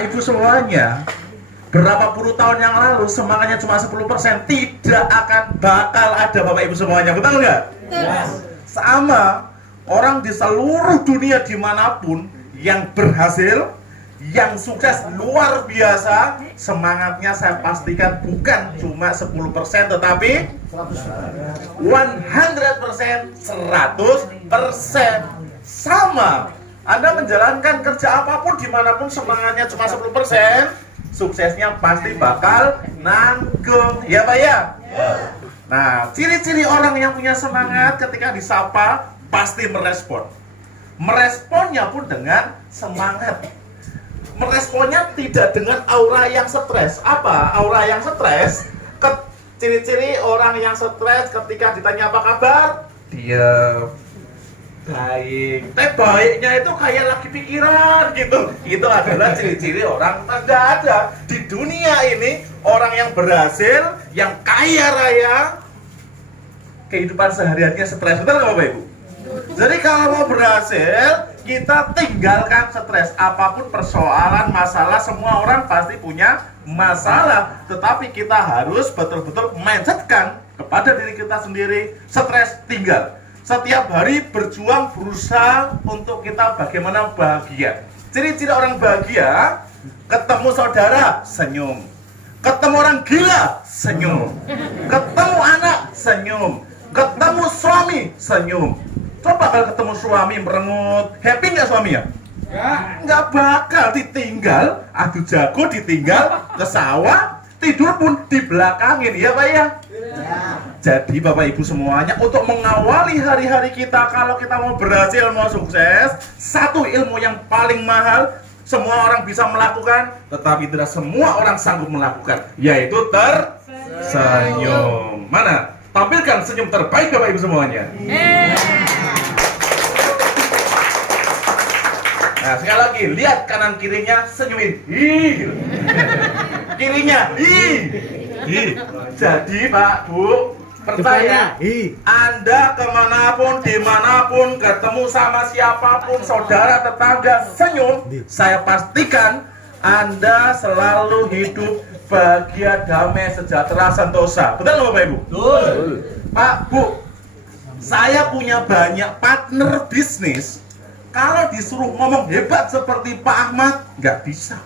Bapak Ibu semuanya, berapa puluh tahun yang lalu semangatnya cuma 10%, tidak akan bakal ada Bapak Ibu semuanya, betul nggak? Yes. Sama orang di seluruh dunia dimanapun yang berhasil, yang sukses luar biasa, semangatnya saya pastikan bukan cuma 10%, tetapi 100%, 100%. Sama, Anda menjalankan kerja apapun dimanapun semangatnya cuma 10%, suksesnya pasti bakal nanggung, ya Pak ya? Nah, ciri-ciri orang yang punya semangat ketika disapa pasti merespon. Meresponnya pun dengan semangat. Meresponnya tidak dengan aura yang stres. Apa aura yang stres? Ciri-ciri orang yang stres ketika ditanya apa kabar, dia baik. Baiknya itu kayak lagi pikiran gitu. Itu adalah ciri-ciri orang tidak ada di dunia ini. Orang yang berhasil, yang kaya raya, kehidupan sehari-harinya stres. Betul nggak Bapak Ibu? Jadi kalau mau berhasil, kita tinggalkan stres. Apapun persoalan, masalah, semua orang pasti punya masalah. Tetapi kita harus betul-betul mindsetkan kepada diri kita sendiri, stres tinggal. Setiap hari berjuang, berusaha untuk kita bagaimana bahagia. Ciri-ciri orang bahagia, ketemu saudara, senyum. Ketemu orang gila, senyum. Ketemu anak, senyum. Ketemu suami, senyum. Coba kalau ketemu suami merengut, happy nggak suaminya? Nggak bakal, ditinggal, adu jago ditinggal, ke sawah, tidur pun dibelakangin, ya Pak ya? Jadi Bapak Ibu semuanya, untuk mengawali hari-hari kita, kalau kita mau berhasil, mau sukses, satu ilmu yang paling mahal, semua orang bisa melakukan, tetapi tidak semua orang sanggup melakukan, yaitu tersenyum. Mana? Tampilkan senyum terbaik Bapak Ibu semuanya. Nah, sekali lagi, lihat kanan kirinya, senyumin. Hi. Kirinya, hi. Hi. Jadi Pak, Bu, percaya, Anda kemanapun, dimanapun, ketemu sama siapapun, saudara, tetangga, senyum, saya pastikan Anda selalu hidup bahagia, damai, sejahtera, sentosa. Betul nggak Bapak Ibu? Betul. Pak, Bu, saya punya banyak partner bisnis. Kalau disuruh ngomong hebat seperti Pak Ahmad, nggak bisa.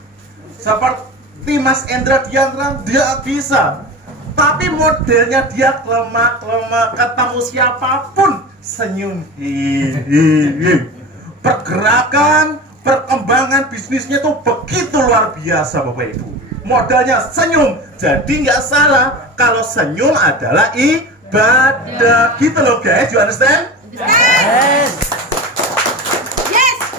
Seperti Mas Endra Diantra, dia bisa. Tapi modelnya dia lemak-lemak, ketemu siapapun senyum. Pergerakan, perkembangan bisnisnya tuh begitu luar biasa Bapak Ibu. Modalnya senyum, jadi nggak salah kalau senyum adalah ibadah. Gitu loh guys, you understand? Yes.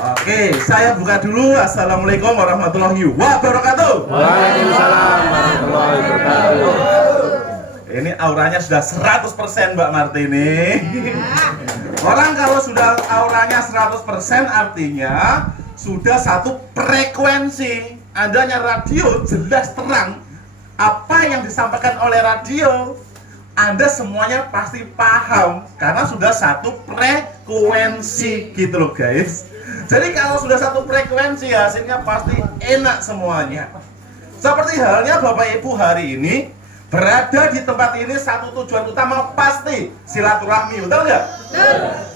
Oke, saya buka dulu. Assalamualaikum warahmatullahi wabarakatuh. Waalaikumsalam warahmatullahi wabarakatuh. Ini auranya sudah 100% Mbak Martini. Orang kalau sudah auranya 100% artinya sudah satu frekuensi. Adanya radio jelas terang. Apa yang disampaikan oleh radio, Anda semuanya pasti paham karena sudah satu frekuensi gitu loh guys. Jadi kalau sudah satu frekuensi, hasilnya pasti enak semuanya. Seperti halnya Bapak Ibu hari ini berada di tempat ini, satu tujuan utama pasti silaturahmi, betul nggak?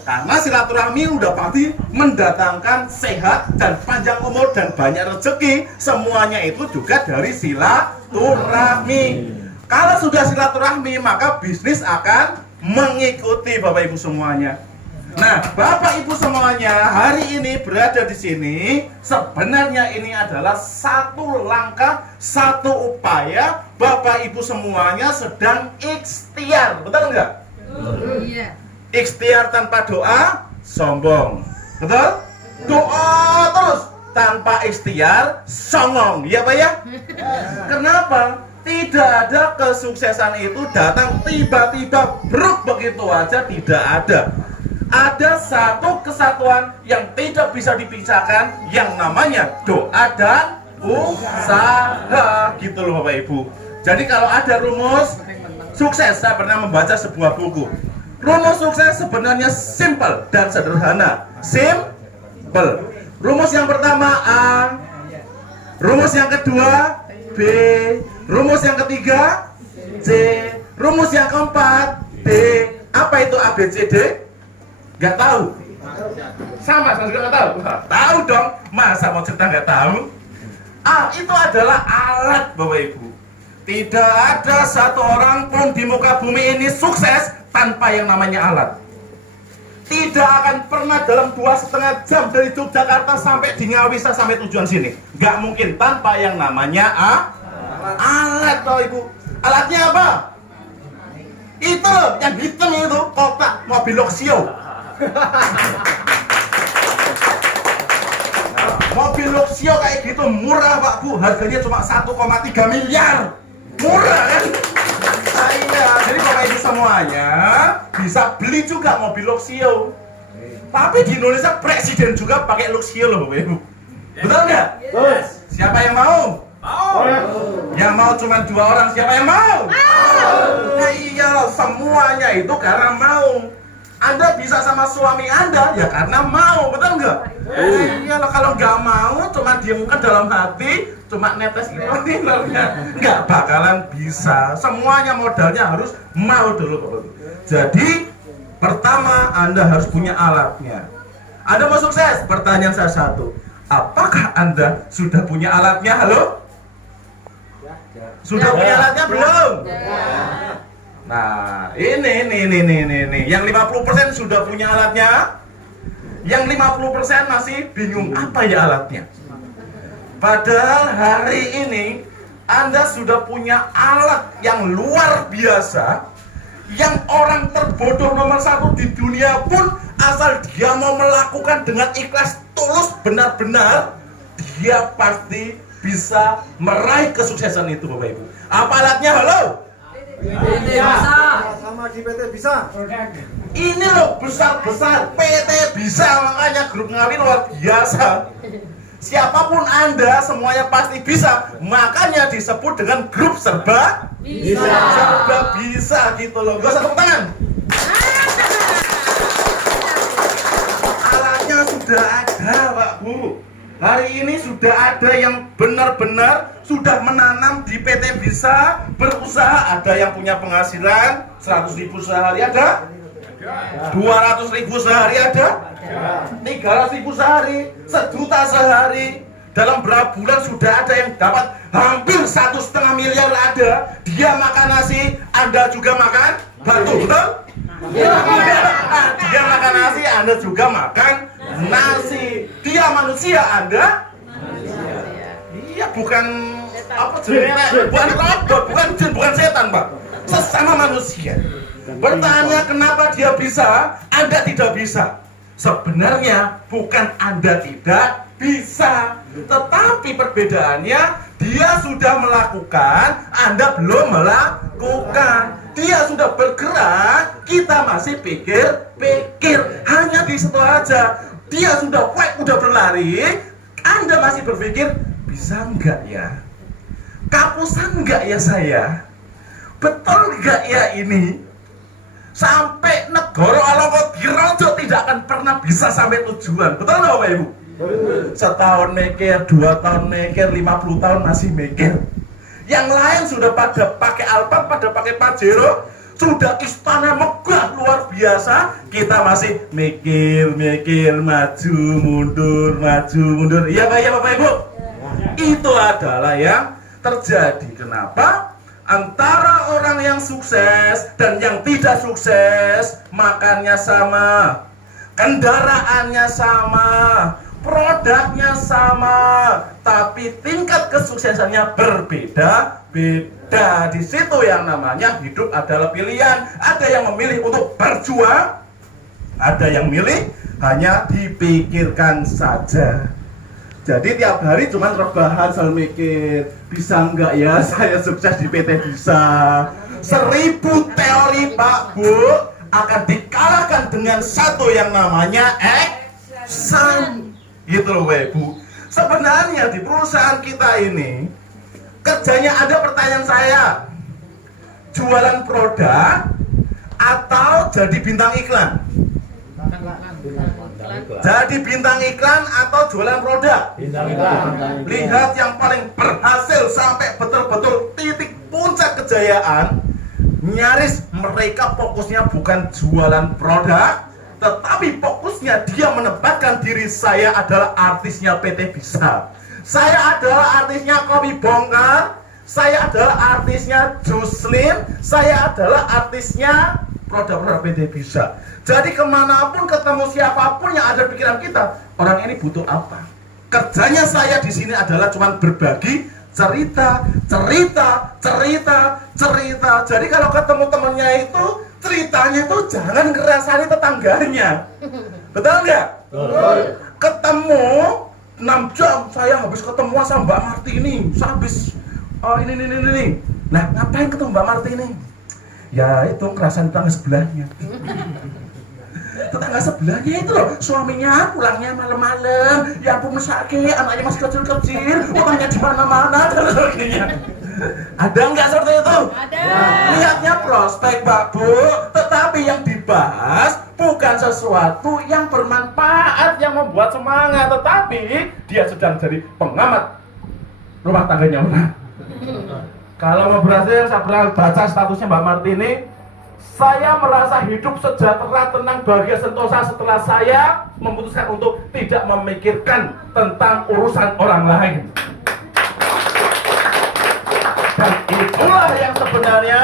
Karena silaturahmi udah pasti mendatangkan sehat dan panjang umur dan banyak rezeki. Semuanya itu juga dari silaturahmi. Kalau sudah silaturahmi, maka bisnis akan mengikuti Bapak Ibu semuanya. Nah, Bapak Ibu semuanya hari ini berada di sini, sebenarnya ini adalah satu langkah, satu upaya Bapak Ibu semuanya sedang ikhtiar, betul nggak? Iya. Ikhtiar tanpa doa, sombong, betul? Doa terus tanpa ikhtiar, songong, ya Pak ya? Kenapa? Tidak ada kesuksesan itu datang tiba-tiba bruk begitu aja, tidak ada. Ada satu kesatuan yang tidak bisa dipisahkan, yang namanya doa dan usaha, gitu loh Bapak Ibu. Jadi kalau ada rumus sukses, saya pernah membaca sebuah buku. Rumus sukses sebenarnya simple dan sederhana. Simple. Rumus yang pertama A rumus yang kedua B, rumus yang ketiga C, rumus yang keempat D. Apa itu A, B, C, D? Gak tahu? Sama, saya juga gak tahu. Tahu dong, masa mau cerita gak tahu? A itu adalah alat, Bapak Ibu. Tidak ada satu orang pun di muka bumi ini sukses tanpa yang namanya alat. Tidak akan pernah dalam 2,5 jam dari Yogyakarta sampai di Ngawisa sampai tujuan sini. Gak mungkin tanpa yang namanya alat, Bapak Ibu. Alatnya apa? Itu yang hitam itu, kotak mobil Luxio. Mobil Luxio kayak gitu murah Pak Bu, harganya cuma 1,3 miliar. Murah kan? Iya, jadi Bapak Ibu semuanya bisa beli juga mobil Luxio. Tapi di Indonesia presiden juga pakai Luxio loh Bapak Ibu. Betul nggak? Yes. Siapa yang mau? Mau. Yang mau cuma 2 orang, siapa yang mau? Nah iya, semuanya itu karena mau. Anda bisa sama suami Anda ya karena mau, betul nggak? Iyalah, kalau nggak mau, cuma diamkan dalam hati, cuma netes ini, nggak bakalan bisa. Semuanya modalnya harus mau dulu. Jadi pertama Anda harus punya alatnya. Anda mau sukses? Pertanyaan saya satu, apakah Anda sudah punya alatnya? Halo? Sudah punya alatnya belum? Nah, ini. Yang 50% sudah punya alatnya. Yang 50% masih bingung apa ya alatnya. Padahal hari ini Anda sudah punya alat yang luar biasa, yang orang terbodoh nomor 1 di dunia pun asal dia mau melakukan dengan ikhlas tulus benar-benar, dia pasti bisa meraih kesuksesan itu Bapak Ibu. Apa alatnya? Halo? PT bisa. Sama di PT bisa. Ini loh besar-besar PT bisa, makanya grup Ngawi luar biasa. Siapapun Anda semuanya pasti bisa, makanya disebut dengan grup serba Bisa. serba bisa gitu loh. Gak usah tepuk tangan. Alatnya sudah ada Pak Bu. Hari ini sudah ada yang benar-benar sudah menanam di PT Bisa, berusaha. Ada yang punya penghasilan 100.000 sehari, ada 200.000 sehari, ada 300.000 sehari, 1 juta sehari. Dalam berapa bulan sudah ada yang dapat hampir 1,5 miliar ada. Dia makan nasi, Anda juga makan batu, betul? Dia makan nasi, Anda juga makan nasi. Dia manusia, Anda? Iya, bukan apa jenisnya, bukan robot, bukan jin, bukan setan, Pak. Sesama manusia. Bertanya kenapa dia bisa, Anda tidak bisa. Sebenarnya bukan Anda tidak bisa, tetapi perbedaannya dia sudah melakukan, Anda belum melakukan. Dia sudah bergerak, kita masih pikir-pikir. Hanya di situ aja. Dia sudah udah berlari, Anda masih berpikir, bisa enggak ya? Kapusan enggak ya saya? Betul enggak ya ini? Sampai negara aloko dirojo tidak akan pernah bisa sampai tujuan. Betul enggak Bapak Ibu? Setahun mikir, 2 tahun mikir, 50 tahun masih mikir. Yang lain sudah pada pakai Alphard, pada pakai Pajero, sudah istana megah luar biasa. Kita masih mikir, maju, mundur. Iya Pak, ya Bapak Ibu? Itu adalah yang terjadi. Kenapa? Antara orang yang sukses dan yang tidak sukses, makannya sama, kendaraannya sama, produknya sama, tapi tingkat kesuksesannya berbeda-beda. Di situ yang namanya hidup adalah pilihan. Ada yang memilih untuk berjuang, ada yang milih hanya dipikirkan saja. Jadi tiap hari cuma rebahan selalu mikir, bisa enggak ya saya sukses di PT Bisa. 1000 teori Pak Bu akan dikalahkan dengan satu yang namanya action. Gitu loh Bapak Ibu. Sebenarnya di perusahaan kita ini kerjanya ada, pertanyaan saya, jualan produk atau jadi bintang iklan? Jadi bintang iklan atau jualan produk? Bintang iklan. Lihat yang paling berhasil sampai betul-betul titik puncak kejayaan. Nyaris mereka fokusnya bukan jualan produk, tetapi fokusnya dia menempatkan diri saya adalah artisnya PT Bisa. Saya adalah artisnya Kopi Bongkar. Saya adalah artisnya Juslin. Saya adalah artisnya produk-produk PT Bisa. Jadi kemanapun ketemu siapapun yang ada pikiran kita, orang ini butuh apa? Kerjanya saya di sini adalah cuma berbagi cerita. Jadi kalau ketemu temennya itu, ceritanya itu jangan ngerasani tetangganya. Betul nggak? Betul. Ketemu 6 jam saya habis ketemu sama Mbak Martini. Saya habis ini. Nah, ngapain ketemu Mbak Martini? Ya itu ngerasain tetangga sebelahnya. Tetangga sebelahnya itu loh, suaminya pulangnya malam-malam, ya ampun mesake, anaknya masih kecil-kecil, utangnya di mana-mana dan sebagainya. Ada nggak seperti itu? Ada. Lihatnya prospek Pak Bu, tetapi yang dibahas bukan sesuatu yang bermanfaat, yang membuat semangat, tetapi dia sedang jadi pengamat rumah tangganya orang. Kalau mau berhasil, saya pernah baca statusnya Mbak Martini. Saya merasa hidup sejahtera, tenang, bahagia, sentosa setelah saya memutuskan untuk tidak memikirkan tentang urusan orang lain. Dan itulah yang sebenarnya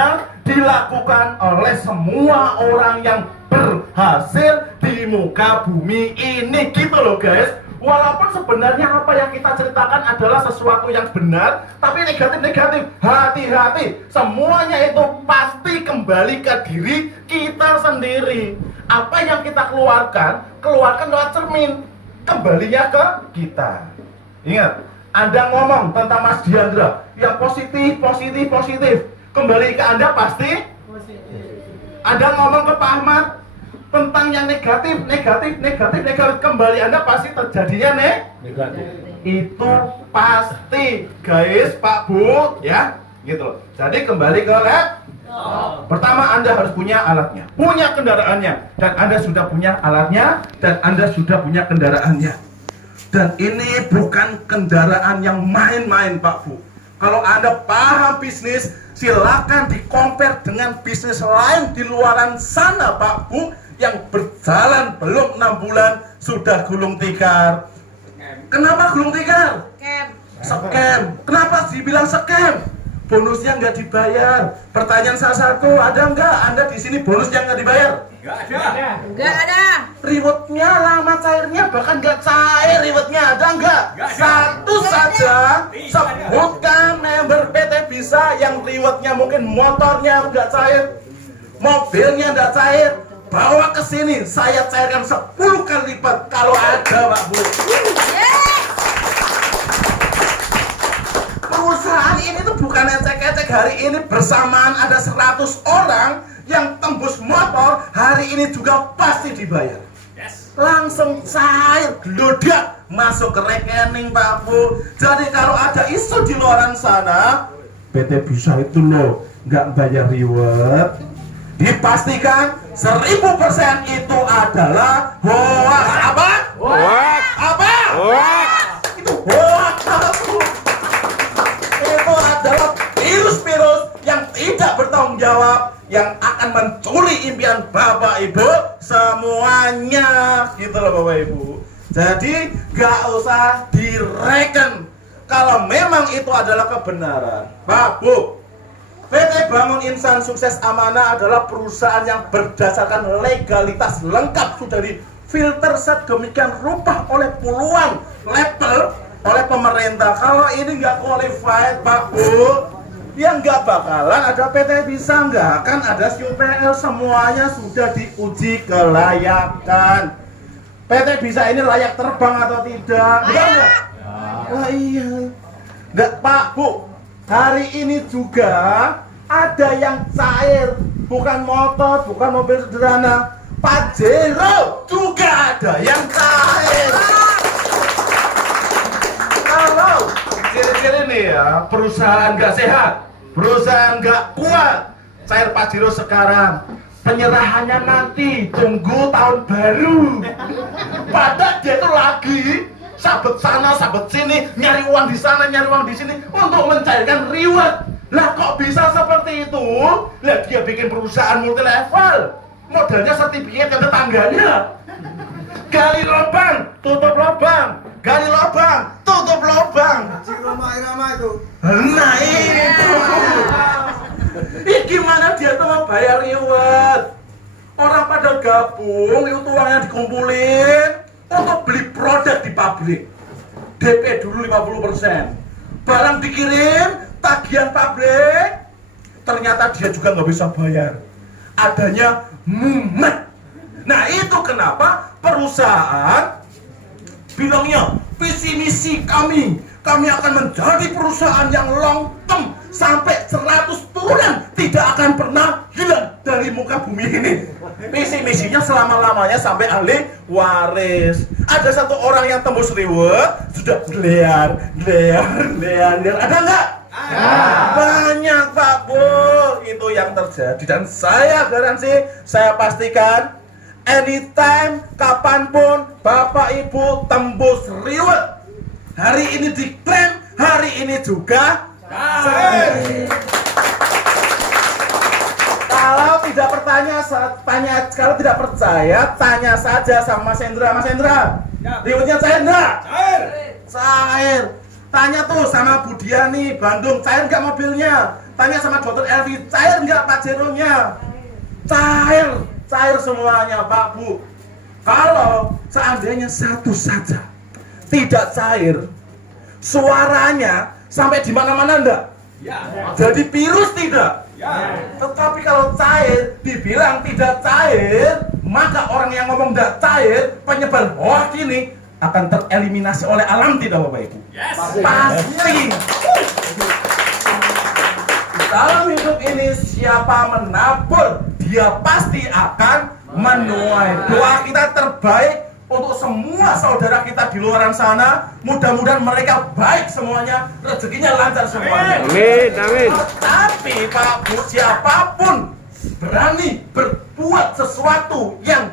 dilakukan oleh semua orang yang berhasil di muka bumi ini, gitu loh guys. Walaupun sebenarnya apa yang kita ceritakan adalah sesuatu yang benar, tapi negatif-negatif, hati-hati. Semuanya itu pasti kembali ke diri kita sendiri. Apa yang kita keluarkan lewat cermin, kembalinya ke kita. Ingat, Anda ngomong tentang Mas Diandra yang positif, kembali ke Anda pasti positif. Anda ngomong ke Pak Ahmad tentang yang negatif, kembali Anda pasti terjadinya Negatif. itu pasti, guys, Pak Bu, ya, gitu. Jadi kembali ke laptop. Pertama, Anda harus punya alatnya, punya kendaraannya, dan Anda sudah punya alatnya, dan Anda sudah punya kendaraannya. Dan ini bukan kendaraan yang main-main, Pak Bu. Kalau Anda paham bisnis, silakan di-compare dengan bisnis lain di luaran sana, Pak Bu, yang berjalan belum 6 bulan sudah gulung tikar. Kenapa gulung tikar? Scam. Kenapa dibilang scam? Bonusnya nggak dibayar. Pertanyaan saya satu, ada nggak Anda di sini bonus yang nggak dibayar? Nggak ada. Rewardnya lama cairnya, bahkan nggak cair rewardnya, ada nggak? Satu saja sebutkan member PT Bisa yang rewardnya mungkin motornya nggak cair, mobilnya nggak cair. Bawa ke sini, saya cairkan 10 kali lipat kalau ada, Pak Bu. Perusahaan ini tuh bukan ecek-ecek. Hari ini bersamaan ada 100 orang yang tembus motor, hari ini juga pasti dibayar. Langsung cair, gelodak, masuk ke rekening, Pak Bu. Jadi kalau ada isu di luaran sana, PT Bisa itu loh nggak bayar reward, dipastikan 1000% itu adalah hoax. Apa? Hoax. Apa? Hoax. Itu hoax, Pak Bu. Itu adalah virus-virus yang tidak bertanggung jawab, yang akan mencuri impian Bapak Ibu semuanya, gitu loh Bapak Ibu. Jadi gak usah direken kalau memang itu adalah kebenaran. Pak Bu, PT Bangun Insan Sukses Amanah adalah perusahaan yang berdasarkan legalitas lengkap, sudah difilter sedemikian rupa oleh puluhan label oleh pemerintah. Kalau ini nggak qualified, Pak Bu, ya nggak bakalan ada PT Bisa, nggak akan ada UPL. Semuanya sudah diuji kelayakan. PT Bisa ini layak terbang atau tidak? Enggak? Wah iya. Nggak, Pak Bu. Hari ini juga ada yang cair, bukan motor, bukan mobil sederhana. Pajero juga ada yang cair. Kalau ciri-ciri nih ya, perusahaan nggak sehat, perusahaan nggak kuat, cair Pajero sekarang. penyerahannya nanti, tunggu tahun baru. Padahal dia itu lagi sabet sana, sabet sini, nyari uang di sana, nyari uang di sini untuk mencairkan reward. Lah kok bisa seperti itu? Lah dia bikin perusahaan multi level, modalnya sertifikat ke tetangganya. Gali lubang, tutup lubang, gali lubang, tutup lubang. Si Roma itu. Nah itu. Ini gimana dia tuh mau bayar reward? Orang pada gabung, itu uangnya dikumpulin untuk beli produk di pabrik. DP dulu 50%. Barang dikirim, tagihan pabrik, ternyata dia juga nggak bisa bayar. Adanya mumet. Nah itu kenapa perusahaan bilangnya visi misi kami akan menjadi perusahaan yang long term sampai 100 turunan tidak akan pernah hilang dari muka bumi ini. Visi misinya selama-lamanya sampai ahli waris. Ada satu orang yang tembus reward sudah miliar. Ada nggak? Banyak Pak Bu. Itu yang terjadi dan saya garansi, saya pastikan anytime, kapanpun Bapak Ibu tembus reward. Hari ini diklaim, hari ini juga kalau tidak kalau tidak percaya, tanya saja sama Mas Hendra. Mas Hendra, rewardnya cair enggak? Cair. Tanya tuh sama Bu Diani, Bandung, cair enggak mobilnya? Tanya sama Dr. Elvi, cair enggak Pajero-nya? Cair semuanya Pak Bu. Kalau seandainya satu saja tidak cair, suaranya sampai di mana-mana enggak? Jadi virus tidak? Tetapi kalau cair, dibilang tidak cair, maka orang yang ngomong tidak cair, penyebar hoax ini akan tereliminasi oleh alam, tidak Bapak Ibu? Pasti. Dalam hidup ini siapa menabur, dia pasti akan menuai. Doa kita terbaik untuk semua saudara kita di luar sana, mudah-mudahan mereka baik semuanya, rezekinya lancar semuanya. Amin. Tapi Pak Bu, siapapun berani berbuat sesuatu yang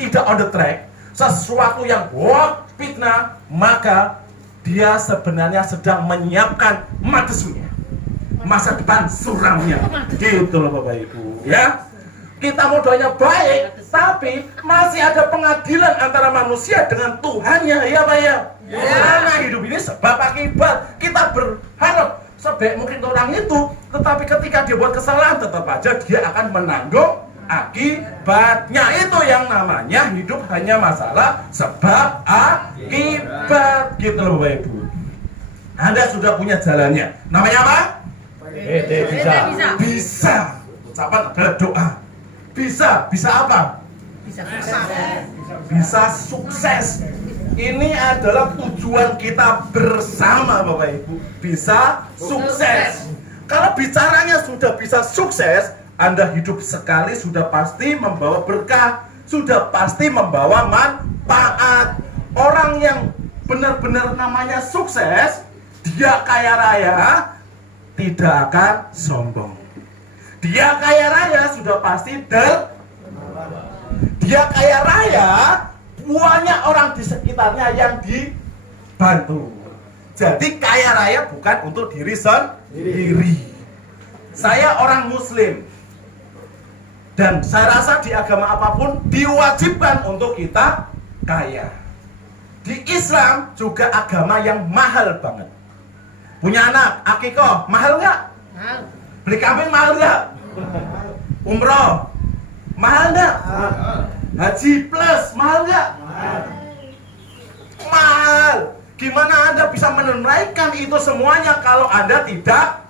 tidak on the track, sesuatu yang hoax, fitnah, maka dia sebenarnya sedang menyiapkan matesunya, masa depan suramnya. Gitu loh Bapak Ibu, ya. Kita mau doanya baik, tapi masih ada pengadilan antara manusia dengan Tuhannya, ya Pak ya. Karena hidup ini sebab akibat. Kita berharap sebaik mungkin orang itu, tetapi ketika dia buat kesalahan, tetap aja dia akan menanggung akibatnya. Itu yang namanya hidup hanya masalah sebab akibat. Gitu loh Bapak Ibu. Anda sudah punya jalannya. Namanya apa? Bisa. Ucapan adalah doa. Bisa apa? Bisa sukses. Ini adalah tujuan kita bersama Bapak Ibu. Bisa sukses. Kalau bicaranya sudah bisa sukses, Anda hidup sekali sudah pasti membawa berkah, sudah pasti membawa manfaat. Orang yang benar-benar namanya sukses, dia kaya raya, tidak akan sombong. Dia kaya raya sudah pasti dia kaya raya, banyak orang di sekitarnya yang dibantu. Jadi kaya raya bukan untuk diri sendiri. Saya orang Muslim, dan saya rasa di agama apapun diwajibkan untuk kita kaya. Di Islam juga agama yang mahal banget. Punya anak, akikoh, mahal nggak? Beli kambing mahal nggak? Umroh mahal nggak? Haji plus mahal nggak? Mahal. Gimana Anda bisa menunaikan itu semuanya kalau Anda tidak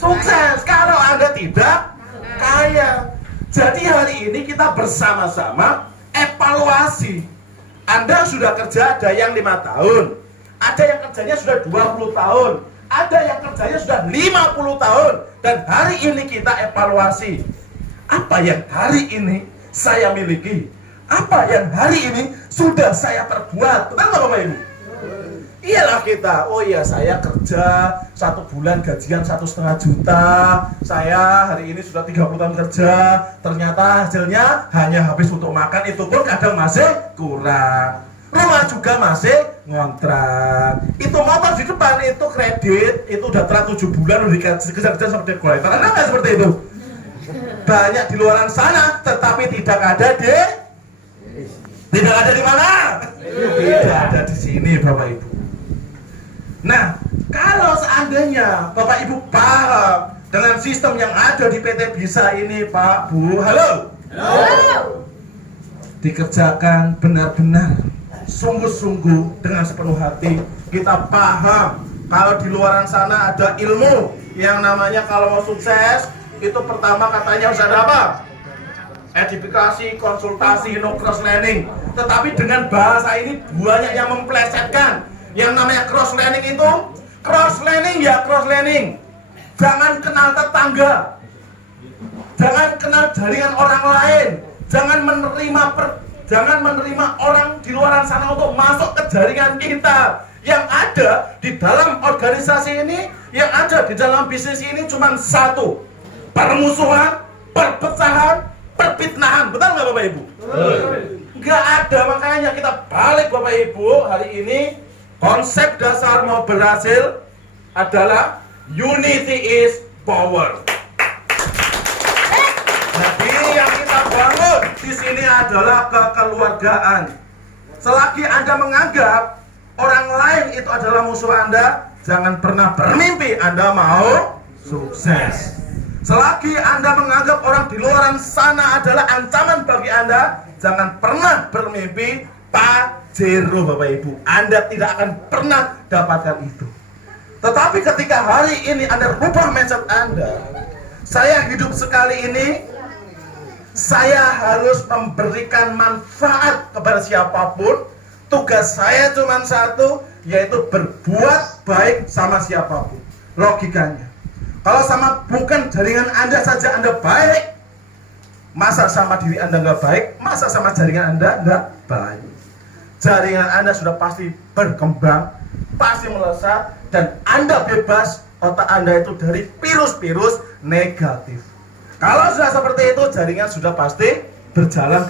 sukses, kalau Anda tidak kaya? Jadi hari ini kita bersama-sama evaluasi. Anda sudah kerja, ada yang 5 tahun, ada yang kerjanya sudah 20 tahun, ada yang kerjanya sudah 50 tahun. Dan hari ini kita evaluasi, apa yang hari ini saya miliki, apa yang hari ini sudah saya perbuat. Betul nggak Bapak Ibu? Iyalah kita, oh iya saya kerja 1 bulan gajian 1,5 juta. Saya hari ini sudah 30 tahun kerja. Ternyata hasilnya hanya habis untuk makan, itu pun kadang masih kurang. Rumah juga masih ngontrak. Itu motor di depan itu kredit, itu udah telat 7 bulan udah dikejar-kejar sama debt collector. Ada nggak seperti itu? Banyak di luar sana, tetapi tidak ada di mana? Tidak ada di sini, Bapak Ibu. Nah, kalau seandainya Bapak Ibu paham dengan sistem yang ada di PT Bisa ini, Pak, Bu, halo? Halo. Dikerjakan benar-benar, sungguh-sungguh dengan sepenuh hati. Kita paham kalau di luaran sana ada ilmu yang namanya kalau mau sukses, itu pertama katanya harus ada apa? Edifikasi, konsultasi, no cross learning. Tetapi dengan bahasa ini banyak yang memplesetkan. Yang namanya cross learning itu, cross learning. Jangan kenal tetangga, jangan kenal jaringan orang lain, jangan menerima orang di luar sana untuk masuk ke jaringan kita. Yang ada di dalam organisasi ini, yang ada di dalam bisnis ini cuma satu: permusuhan, perpecahan, perfitnahan. Betul nggak Bapak Ibu? Nggak ada. Makanya kita balik Bapak Ibu hari ini. Konsep dasar mau berhasil adalah unity is power. Jadi yang kita bangun di sini adalah kekeluargaan. Selagi Anda menganggap orang lain itu adalah musuh Anda, jangan pernah bermimpi Anda mau sukses. Selagi Anda menganggap orang di luar sana adalah ancaman bagi Anda, jangan pernah bermimpi Pajero, Bapak Ibu. Anda tidak akan pernah dapatkan itu. Tetapi ketika hari ini Anda rubah mindset Anda, saya hidup sekali ini, saya harus memberikan manfaat kepada siapapun. Tugas saya cuma satu, yaitu berbuat baik sama siapapun. Logikanya, kalau sama bukan jaringan Anda saja Anda baik, masa sama diri Anda nggak baik, masa sama jaringan Anda nggak baik. Jaringan Anda sudah pasti berkembang, pasti melesat, dan Anda bebas otak Anda itu dari virus-virus negatif. Kalau sudah seperti itu, jaringan sudah pasti berjalan.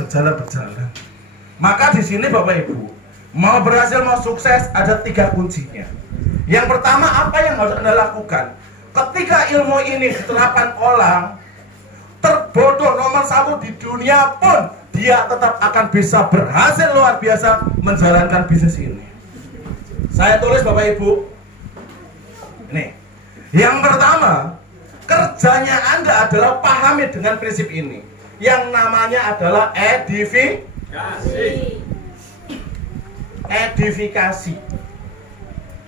Maka di sini Bapak Ibu, mau berhasil, mau sukses, ada 3 kuncinya. Yang pertama, apa yang harus Anda lakukan? Ketika ilmu ini diterapkan orang, terbodoh nomor 1 di dunia pun, dia tetap akan bisa berhasil luar biasa menjalankan bisnis ini. Saya tulis Bapak Ibu. Nih, yang pertama, kerjanya Anda adalah pahami dengan prinsip ini. Yang namanya adalah edifikasi.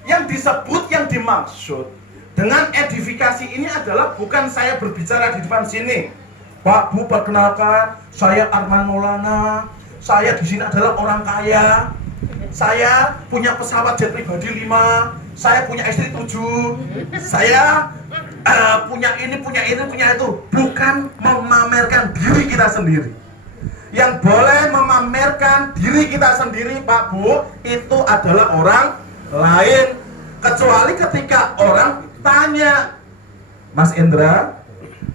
Yang disebut, yang dimaksud dengan edifikasi ini adalah bukan saya berbicara di depan sini. Pak, Bu, perkenalkan, saya Arman Maulana. Saya di sini adalah orang kaya. Saya punya pesawat jet pribadi 5. Saya punya istri 7. Saya punya ini, punya itu. Bukan memamerkan diri kita sendiri. Yang boleh memamerkan diri kita sendiri, Pak, Bu, itu adalah orang lain. Kecuali ketika orang tanya, Mas Indra,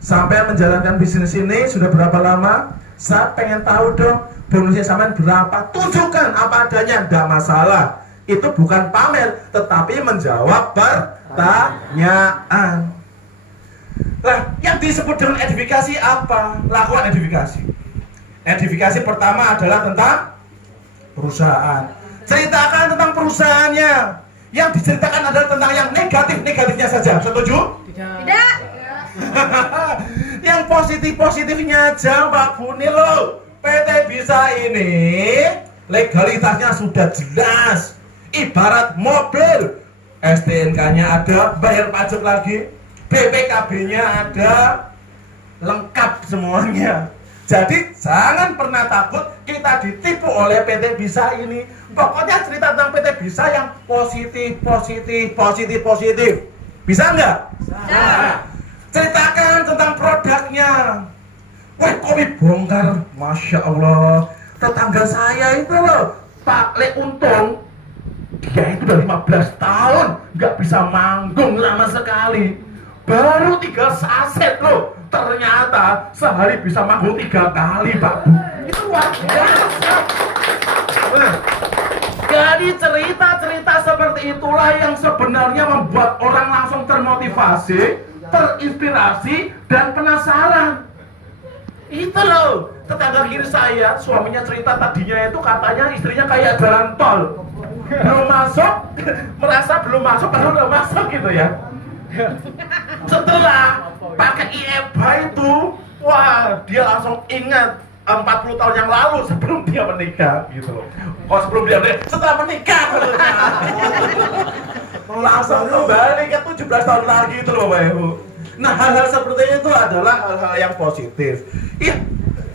sampai menjalankan bisnis ini sudah berapa lama? Saya pengen tahu dong, bonusnya sampean berapa? Tunjukkan apa adanya, tidak masalah. Itu bukan pamer, tetapi menjawab pertanyaan. Nah, yang disebut dengan edifikasi apa? Lakukan edifikasi. Edifikasi pertama adalah tentang perusahaan. Ceritakan tentang perusahaannya. Yang diceritakan adalah tentang yang negatif-negatifnya saja. Setuju? Tidak. Yang positif-positifnya aja, Pak Bu. Nih loh, PT Bisa ini legalitasnya sudah jelas. Ibarat mobil, STNK-nya ada, bayar pajak lagi, BPKB-nya ada, lengkap semuanya. Jadi jangan pernah takut kita ditipu oleh PT Bisa ini. Pokoknya cerita tentang PT Bisa yang positif. Bisa nggak? Bisa. Ceritakan tentang produknya. Wah, kopi bongkar, Masya Allah. Tetangga saya itu loh, Pak Le Untung, Dia itu udah 15 tahun nggak bisa manggung lama sekali. Baru 3 saset loh. Ternyata sehari bisa manggung 3 kali, Pak. Itu luar biasa. Nah, jadi cerita-cerita seperti itulah yang sebenarnya membuat orang langsung termotivasi, terinspirasi, dan penasaran. Itu loh, tetangga kiri saya, suaminya cerita tadinya itu katanya istrinya kayak jalan tol. Belum masuk, merasa belum masuk, baru udah masuk gitu ya. Setelah pakai IEBA itu, wah dia langsung ingat 40 tahun yang lalu sebelum dia menikah gitu loh. Oh sebelum dia menikah, setelah menikah langsung kembali ke 17 tahun lagi itu loh Bapak Ibu. Nah hal-hal seperti itu adalah hal-hal yang positif. Iya,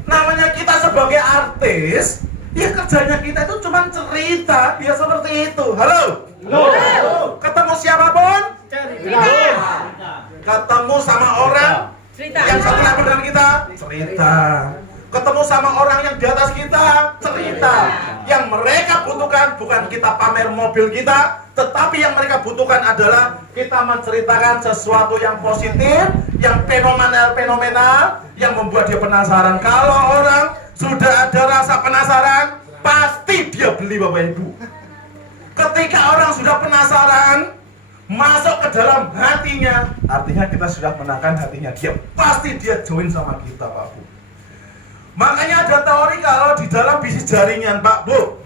namanya kita sebagai artis, ya kerjanya kita itu cuma cerita, ya seperti itu. Halo? Halo? Ketemu siapapun? Ketemu sama orang Cerita. yang satu level dengan kita? Cerita. Ketemu sama orang yang di atas kita? Cerita. Yang mereka butuhkan bukan kita pamer mobil kita, tetapi yang mereka butuhkan adalah kita menceritakan sesuatu yang positif, yang fenomenal, yang membuat dia penasaran. Kalau orang sudah ada rasa penasaran, pasti dia beli Bapak Ibu. Ketika orang sudah penasaran, masuk ke dalam hatinya, artinya kita sudah menangkan hatinya. Dia pasti dia join sama kita Pak Bu. Makanya ada teori kalau di dalam bisnis jaringan Pak Bu,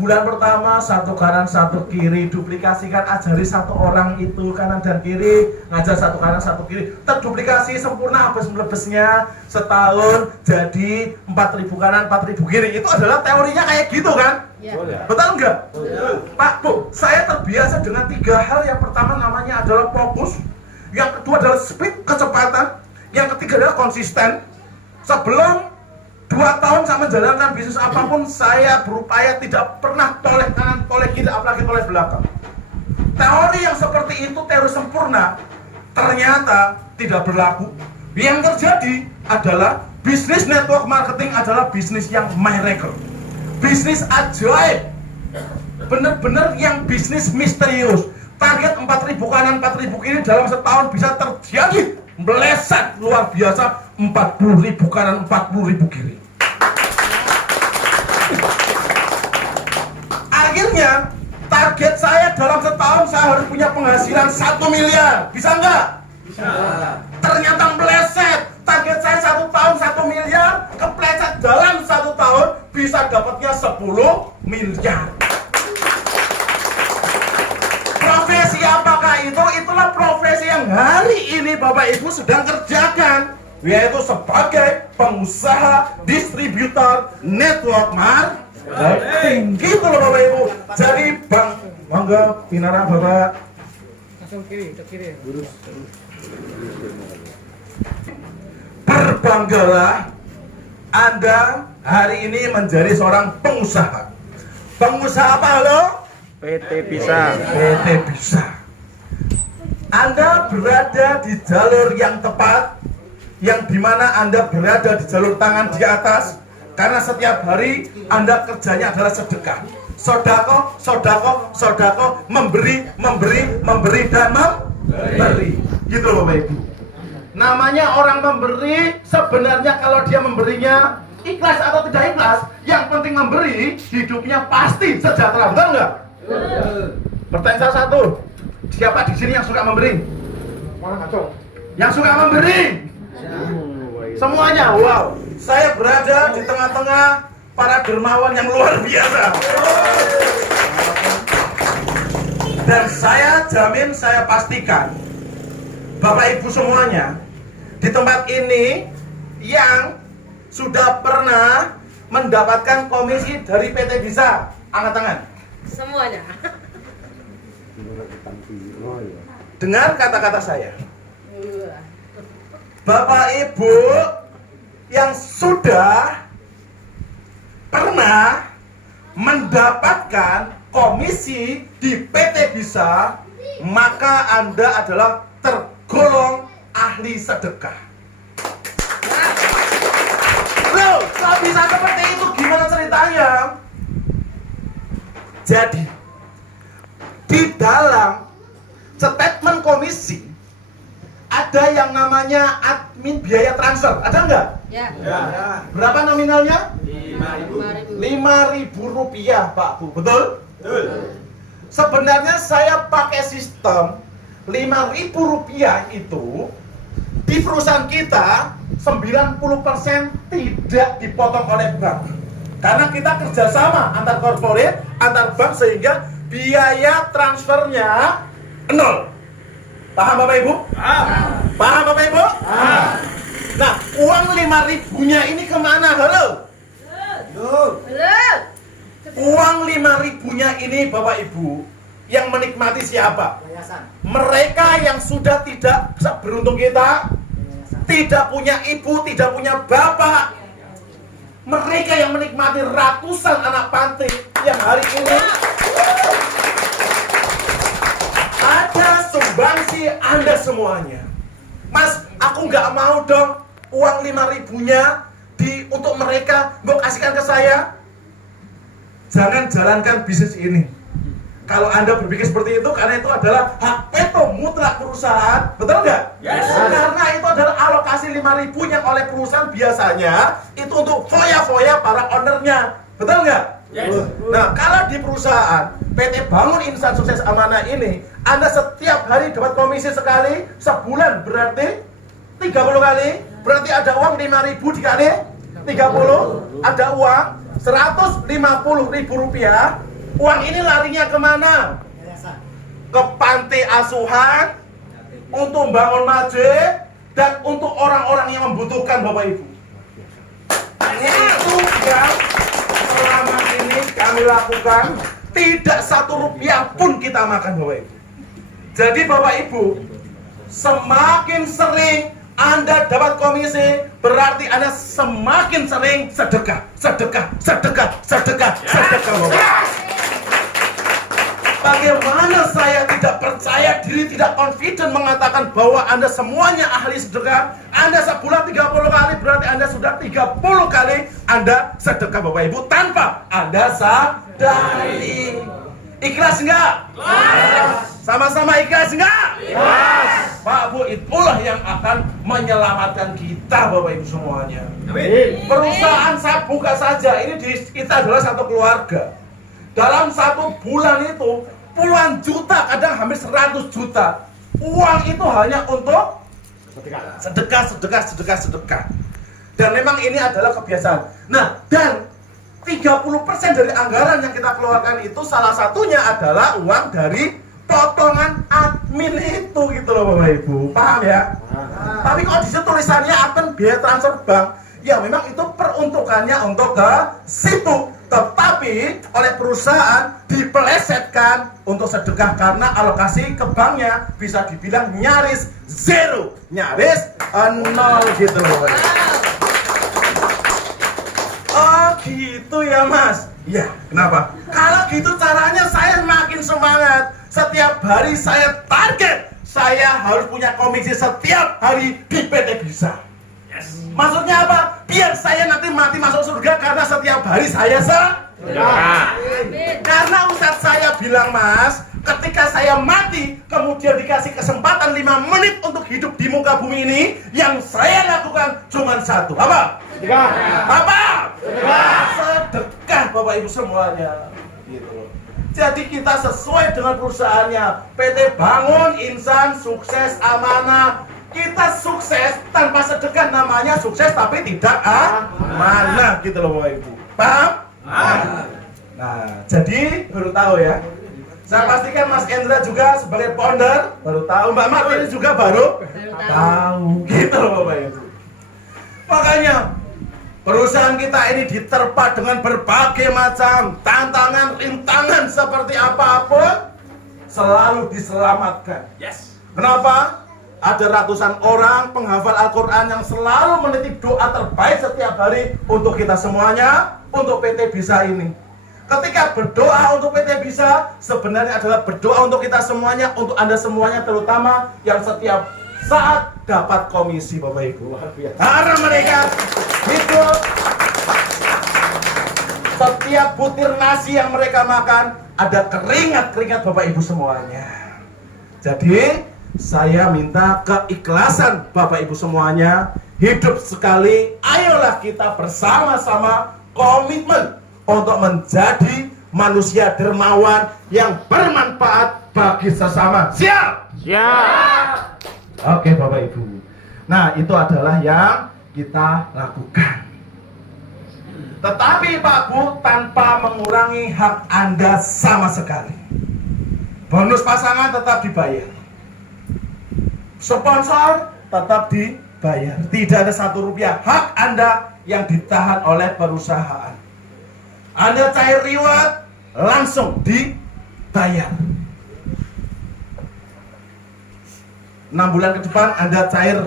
bulan pertama satu kanan satu kiri, duplikasikan, ajari satu orang itu kanan dan kiri, ngajar satu kanan satu kiri, terduplikasi sempurna habis-lebesnya setahun jadi 4.000 kanan 4.000 kiri. Itu adalah teorinya kayak gitu kan? Ya. Betul enggak? Pak Bu, saya terbiasa dengan 3 hal. Yang pertama namanya adalah fokus, yang kedua adalah speed, kecepatan, yang ketiga adalah konsisten. Sebelum 2 tahun saya menjalankan bisnis apapun, saya berupaya tidak pernah toleh kanan, toleh kiri, apalagi toleh belakang. Teori yang seperti itu, teori sempurna, ternyata tidak berlaku. Yang terjadi adalah bisnis network marketing adalah bisnis yang miracle, bisnis ajaib, bener-bener yang bisnis misterius. Target 4.000 kanan 4.000 kiri dalam setahun bisa terjadi, meleset luar biasa, 40.000 kanan 40.000 kiri. Akhirnya target saya dalam setahun saya harus punya penghasilan 1 miliar. Bisa nggak? Bisa. Ternyata meleset. Target saya 1 tahun 1 miliar, kepleset dalam 1 tahun bisa dapatnya 10 miliar. Profesi apakah itu? Itulah profesi yang hari ini Bapak Ibu sedang kerjakan, yaitu sebagai pengusaha distributor network marketing. Gitu loh Bapak Ibu. Jadi Bang, monggo pinara Bapak. Langsung kiri, ke kiri. Lurus. Berbanggalah Anda hari ini menjadi seorang pengusaha. Pengusaha apa lo? PT Bisa. PT Bisa. Anda berada di jalur yang tepat, yang dimana Anda berada di jalur tangan di atas, karena setiap hari Anda kerjanya adalah sedekah. Sodako, sodako, sodako, memberi, memberi, memberi, dan memberi. Gitu loh Bapak Ibu. Namanya orang memberi, sebenarnya kalau dia memberinya ikhlas atau tidak ikhlas, yang penting memberi, hidupnya pasti sejahtera. Betul nggak? Pertanyaan saya satu, siapa di sini yang suka memberi? Yang suka memberi? Semuanya, wow. Saya berada di tengah-tengah para dermawan yang luar biasa. Dan saya jamin, saya pastikan, Bapak Ibu semuanya di tempat ini yang sudah pernah mendapatkan komisi dari PT Bisa, angkat tangan. Semuanya. Dengar kata-kata saya. Bapak Ibu yang sudah pernah mendapatkan komisi di PT Bisa, maka Anda adalah tergolong ahli sedekah. Loh, kok bisa seperti itu? Gimana ceritanya? Jadi di dalam statement komisi ada yang namanya admin biaya transfer, ada nggak? Ya. Berapa nominalnya? 5.000. 5.000 rupiah, Pak Bu, betul? Sebenarnya saya pakai sistem 5.000 rupiah itu di perusahaan kita 90% tidak dipotong oleh bank. Karena kita kerjasama antar corporate, antar bank, sehingga biaya transfernya 0. Paham Bapak Ibu? Paham Bapak Ibu? Nah, uang 5.000-nya ini kemana? Halo? Belum. Uang 5.000-nya ini Bapak Ibu yang menikmati siapa? Mereka yang sudah tidak seberuntung kita, tidak punya ibu, tidak punya bapak. Mereka yang menikmati ratusan anak panti yang hari ini ada sumbangsi Anda semuanya. Mas, aku nggak mau dong uang 5.000-nya untuk mereka, mau kasihkan ke saya. Jangan jalankan bisnis ini. Kalau Anda berpikir seperti itu, karena itu adalah hak veto mutlak perusahaan, betul nggak? Yes. Karena itu adalah alokasi 5.000 yang oleh perusahaan biasanya itu untuk foya-foya para ownernya, betul nggak? Yes. Nah, kalau di perusahaan PT Bangun Insan Sukses Amanah ini, Anda setiap hari dapat komisi sekali, sebulan berarti 30 kali, berarti ada uang 5.000 dikali 30, ada uang 150.000 rupiah. Uang ini larinya kemana? Ke panti asuhan, untuk bangun masjid, dan untuk orang-orang yang membutuhkan Bapak Ibu. Itu yang selama ini kami lakukan. Tidak satu rupiah pun kita makan Bapak Ibu. Jadi Bapak Ibu, semakin sering Anda dapat komisi, berarti Anda semakin sering sedekah Bapak Ibu. Bagaimana saya tidak percaya diri, tidak confident mengatakan bahwa Anda semuanya ahli sedekah. Anda sebulan 30 kali, berarti Anda sudah 30 kali Anda sedekah Bapak Ibu tanpa Anda sadari. Ikhlas enggak? Sama-sama ikhlas enggak? Pak Bu, itulah yang akan menyelamatkan kita Bapak Ibu semuanya. Perusahaan saya buka saja, ini kita adalah satu keluarga. Dalam satu bulan itu puluhan juta, kadang hampir 100 juta. Uang itu hanya untuk sedekah. Dan memang ini adalah kebiasaan. Nah, dan 30% dari anggaran yang kita keluarkan itu salah satunya adalah uang dari potongan admin itu, gitu loh Bapak Ibu. Paham ya? Tapi kalau di situ tulisannya admin biaya transfer bank, ya memang itu peruntukannya untuk ke situ. Tetapi oleh perusahaan dipelesetkan untuk sedekah karena alokasi ke banknya bisa dibilang nyaris zero, nyaris nol gitu loh. Oh gitu ya Mas. Ya kenapa? Kalau gitu caranya saya makin semangat. Setiap hari saya target, saya harus punya komisi setiap hari di PT Bisa. Maksudnya apa? Biar saya nanti mati masuk surga karena setiap hari saya sedekah. Karena Ustadz saya bilang Mas, ketika saya mati kemudian dikasih kesempatan 5 menit untuk hidup di muka bumi ini, yang saya lakukan cuma satu. Apa? Sedekah. Apa? Sedekah Bapak Ibu semuanya. Gitu. Jadi kita sesuai dengan perusahaannya, PT Bangun Insan Sukses Amanah. Kita sukses tanpa sedekah, namanya sukses tapi tidak amanah gitu loh Bapak Ibu. Paham? Nah, jadi baru tahu ya. Saya pastikan Mas Endra juga sebagai founder baru tahu, Mbak Martini juga baru tahu gitu loh Bapak Ibu. Makanya perusahaan kita ini diterpa dengan berbagai macam tantangan, rintangan seperti apapun selalu diselamatkan. Kenapa? Ada ratusan orang penghafal Al-Quran yang selalu menitip doa terbaik setiap hari untuk kita semuanya, untuk PT Bisa ini. Ketika berdoa untuk PT Bisa, sebenarnya adalah berdoa untuk kita semuanya, untuk Anda semuanya terutama yang setiap saat dapat komisi Bapak Ibu. Karena mereka hidup, setiap butir nasi yang mereka makan ada keringat-keringat Bapak Ibu semuanya. Jadi saya minta keikhlasan Bapak Ibu semuanya. Hidup sekali, ayolah kita bersama-sama komitmen untuk menjadi manusia dermawan yang bermanfaat bagi sesama. Siap? Siap. Oke Bapak Ibu. Nah, itu adalah yang kita lakukan. Tetapi Pak Bu, tanpa mengurangi hak Anda sama sekali. Bonus pasangan tetap dibayar. Sponsor tetap dibayar. Tidak ada Rp1 hak Anda yang ditahan oleh perusahaan. Anda cair reward, langsung dibayar. 6 bulan ke depan Anda cair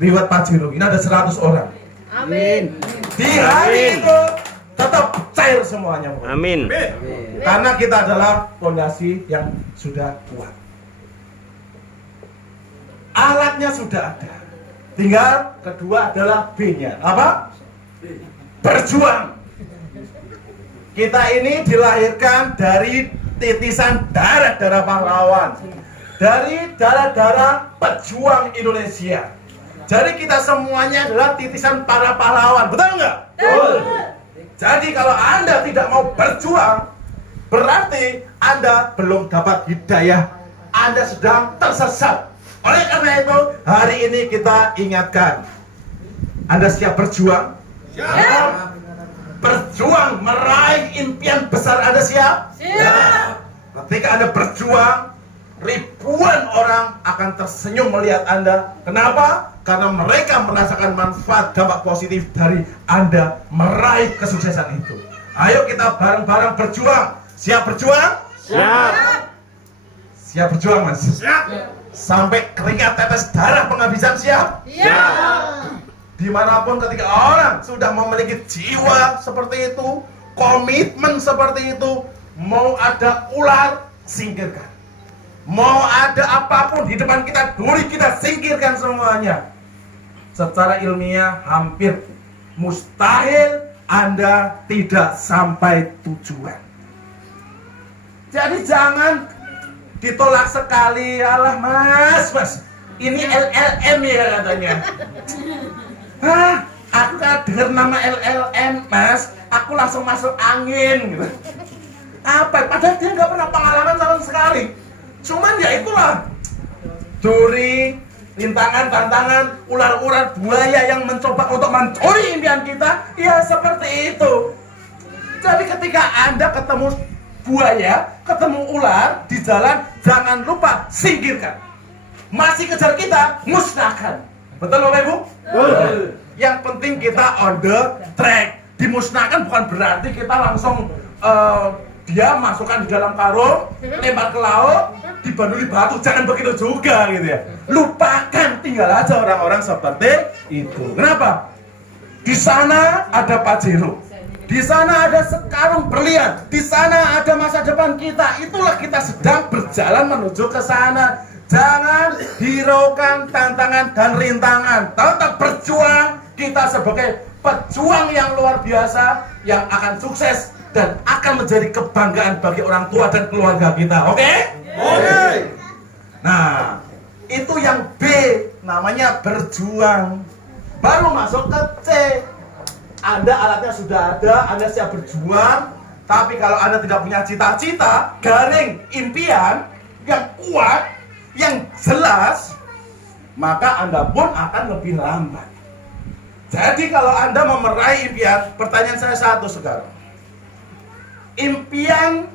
reward Pajero. Ini ada 100 orang. Amin. Di hari itu tetap cair semuanya. Amin. Karena kita adalah fondasi yang sudah kuat. Alatnya sudah ada. Tinggal kedua adalah B-nya. Apa? Berjuang. Kita ini dilahirkan dari titisan darah-darah pahlawan. Dari darah-darah pejuang Indonesia. Jadi kita semuanya adalah titisan para pahlawan. Betul nggak? Betul. Jadi kalau Anda tidak mau berjuang, berarti Anda belum dapat hidayah. Anda sedang tersesat. Oleh karena itu, hari ini kita ingatkan. Anda siap berjuang? Siap. Berjuang meraih impian besar Anda siap? Siap. Ketika Anda berjuang, ribuan orang akan tersenyum melihat Anda. Kenapa? Karena mereka merasakan manfaat dampak positif dari Anda meraih kesuksesan itu. Ayo kita bareng-bareng berjuang. Siap berjuang? Siap. Siap berjuang, Mas? Siap. Sampai keringat tetes darah penghabisan siap? Siap. Dimanapun ketika orang sudah memiliki jiwa seperti itu, komitmen seperti itu, mau ada ular, singkirkan. Mau ada apapun di depan kita, duri kita singkirkan semuanya. Secara ilmiah hampir mustahil Anda tidak sampai tujuan. Jadi jangan ditolak sekali. Alah mas, ini LLM ya katanya. Hah, aku dengar nama LLM mas, aku langsung masuk angin gitu. Apa? Padahal dia nggak pernah pengalaman sama sekali. Cuman ya itulah, duri, rintangan, tantangan, ular-ular, buaya yang mencoba untuk mencuri impian kita. Ya seperti itu. Jadi ketika Anda ketemu buaya, ketemu ular di jalan, jangan lupa singkirkan. Masih kejar kita, musnahkan. Betul Bapak Ibu? Betul. Yang penting kita on the track. Dimusnahkan bukan berarti kita langsung dia masukkan di dalam karung, lempar ke laut, dibanduli batu. Jangan begitu juga gitu ya. Lupakan, tinggal aja orang-orang seperti itu. Kenapa? Di sana ada Pajero. Di sana ada sekarung berlian. Di sana ada masa depan kita. Itulah kita sedang berjalan menuju ke sana. Jangan hiraukan tantangan dan rintangan. Tetap berjuang. Kita sebagai pejuang yang luar biasa yang akan sukses dan akan menjadi kebanggaan bagi orang tua dan keluarga kita. Oke? Oke. Nah, itu yang B, namanya berjuang. Baru masuk ke C. Anda alatnya sudah ada, Anda siap berjuang. Tapi kalau Anda tidak punya cita-cita, garing, impian yang kuat, yang jelas, maka Anda pun akan lebih lambat. Jadi kalau Anda mau meraih impian, pertanyaan saya satu sekarang. Impian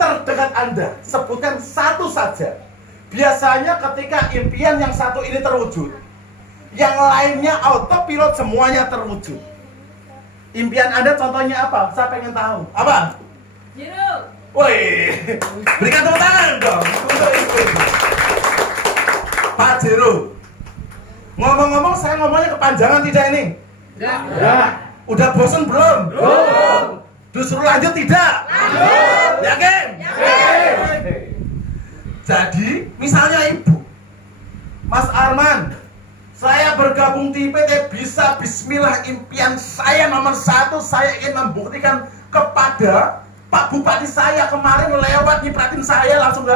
terdekat Anda, sebutkan satu saja. Biasanya ketika impian yang satu ini terwujud, yang lainnya autopilot semuanya terwujud. Impian Anda contohnya apa? Saya pengen tahu. Apa? Jero. Woi, berikan tepuk tangan dong untuk ibu. Pak Jero. Ngomong-ngomong, saya ngomongnya kepanjangan tidak ini? Ya. Udah bosan belum? Belum. Disuruh lanjut tidak? Lanjut. Yakin? Yakin. Jadi, misalnya ibu, Mas Arman, saya bergabung di PT Bisa Bismillah, impian saya nomor 1, saya ingin membuktikan kepada Pak Bupati saya kemarin lewat nyipratin saya langsung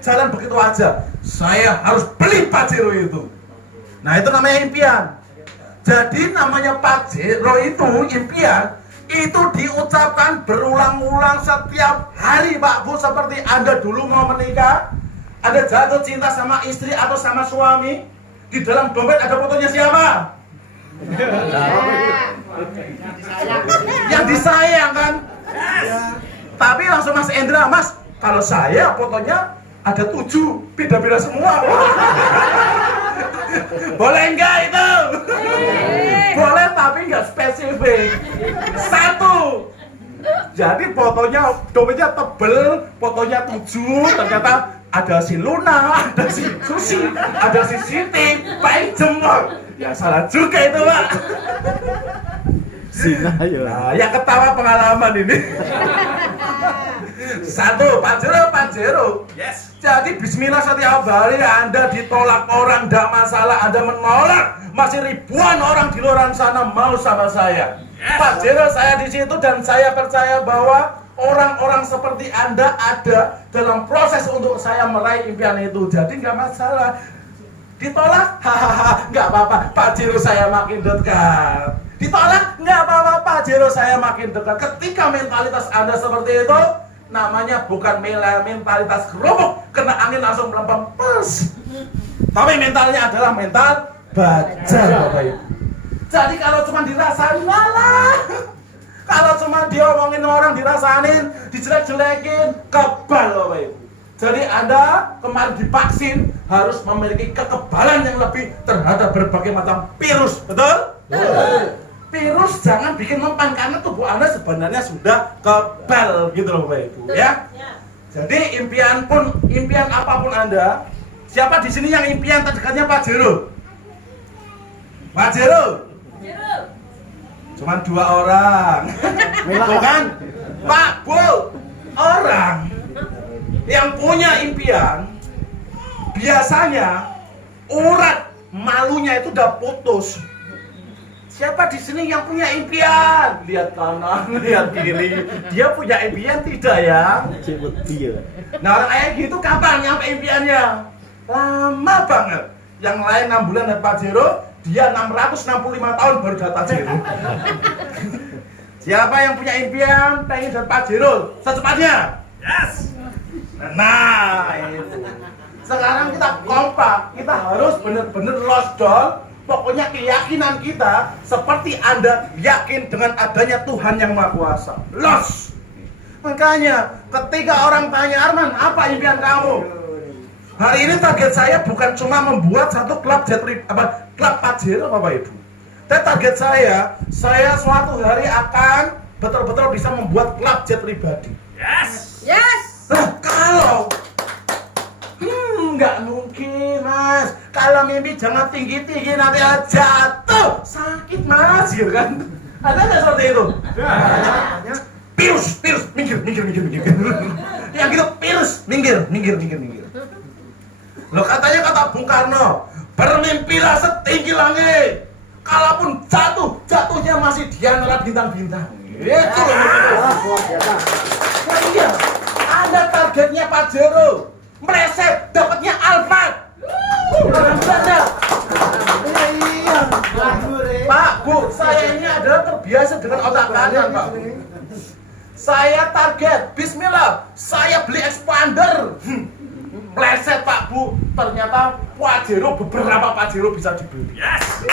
jalan begitu aja. Saya harus beli Pajero itu. Nah itu namanya impian. Jadi namanya Pajero itu impian itu diucapkan berulang-ulang setiap hari Pak Bu. Seperti Anda dulu mau menikah, Anda jatuh cinta sama istri atau sama suami, di dalam dompet ada fotonya siapa? Yang disayang kan? Tapi langsung Mas Endra, Mas, kalau saya fotonya ada 7, beda-beda semua. Boleh enggak itu? Boleh tapi enggak spesifik. 1. Jadi fotonya, dompetnya tebel, fotonya 7, ternyata ada si Luna, ada si Susi, ada si Siti, Pak Jemor. Ya salah juga itu Pak. Nah, yang ketawa pengalaman ini. 1. Pajero. Yes. Jadi bismillah setiap hari Anda ditolak orang, tidak masalah. Anda menolak, masih ribuan orang di luar sana mau sama saya. Yes. Pajero saya di situ dan saya percaya bahwa orang-orang seperti Anda ada dalam proses untuk saya meraih impian itu. Jadi nggak masalah. Ditolak, hahaha, nggak apa-apa. Pajero saya makin dekat. Ditolak, nggak apa-apa. Pajero saya makin dekat. Ketika mentalitas Anda seperti itu, namanya bukan mentalitas kerupuk, kena angin langsung melempem pers. Tapi mentalnya adalah mental baja, Bapak Ibu. Jadi kalau cuma dirasain, malah. Kalau cuma diomongin orang, dirasain, dijelek-jelekin, kebal, Bapak Ibu. Jadi Anda kemarin divaksin harus memiliki kekebalan yang lebih terhadap berbagai macam virus, betul? Betul. Virus jangan bikin mempan karena tubuh Anda sebenarnya sudah kebal gitu loh Bapak Ibu, ya. Jadi impian apapun Anda, siapa di sini yang impian terdekatnya Pajero? Pajero? Cuman 2 orang. Bukan? Pak, Bu, orang yang punya impian biasanya urat malunya itu udah putus. Siapa di sini yang punya impian? Lihat kanan, lihat kiri. Dia punya impian tidak ya? Nah orang kayak gitu kapan nyampe impiannya? Lama banget. Yang lain 6 bulan dapat Pajero, dia 665 tahun baru dapat Pajero. Siapa yang punya impian pengen dapat Pajero secepatnya? Yes. Nah itu. Sekarang kita kompak, kita harus benar-benar lost down. Pokoknya keyakinan kita seperti Anda yakin dengan adanya Tuhan yang Maha Kuasa. Lost. Makanya ketika orang tanya, Arman, apa impian kamu? Hari ini target saya bukan cuma membuat satu klub klub Pajero Bapak Ibu. Tapi target saya suatu hari akan betul-betul bisa membuat klub jet pribadi. Yes. Nah, kalau nggak mungkin Mas. Kalau mimpi jangan tinggi-tinggi nanti jatuh sakit Mas, gitu kan? Ada nggak seperti itu? Pirus, minggir. Yang gitu pirus, minggir. Loh katanya kata Bung Karno, bermimpilah setinggi langit. Kalaupun jatuhnya masih di antara bintang-bintang. Itu loh. Nah, iya, Anda targetnya Pajero. Meleset, dapatnya Alphard. Iya. Pak, Bu, saya ini adalah terbiasa dengan otak kanan, Pak. Saya target, bismillah, saya beli expander. Meleset, Pak, Bu. Ternyata beberapa Pajero bisa dibeli. Yes.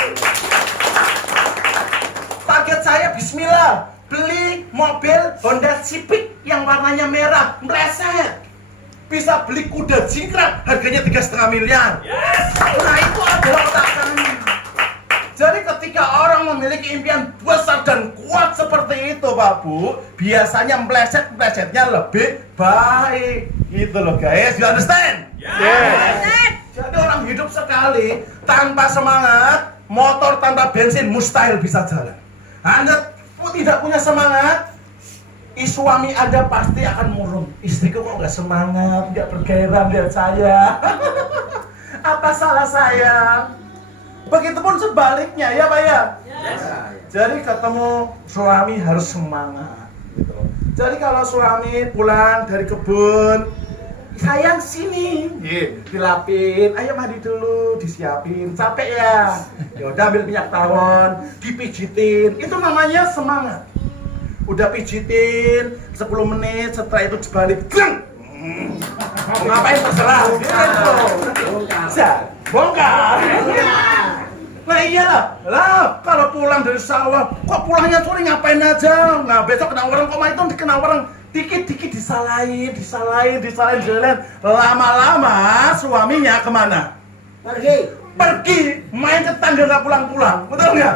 Target saya, bismillah, beli mobil Honda Civic yang warnanya merah. Meleset. Bisa beli kuda jingkrak harganya 3,5 miliar. Yes. Nah itu adalah otak kami. Jadi ketika orang memiliki impian besar dan kuat seperti itu Pak Bu, biasanya melesetnya lebih baik. Gitu loh guys, you understand? Yes. Jadi orang hidup sekali tanpa semangat, motor tanpa bensin mustahil bisa jalan. Anda tidak punya semangat, suami Anda pasti akan murung. Istriku kok nggak semangat, nggak bergairah lihat saya. Apa salah saya? Begitupun sebaliknya ya Pak ya. Yes. Jadi ketemu suami harus semangat. Gitu. Jadi kalau suami pulang dari kebun, sayang sini, dilapin, ayo mandi dulu, disiapin, capek ya, yaudah ambil minyak tawon, dipijitin, itu namanya semangat. Udah pijitin 10 menit, setelah itu dibalik, mau ngapain terserah, gitu. Bongkar. Nah iyalah, kalau pulang dari sawah, kok pulangnya sore ngapain aja? Nah besok kena orang, kok itu kena orang, dikit-dikit disalahin. Lama-lama suaminya kemana? Pergi, main ke tangga nggak pulang-pulang, betul nggak?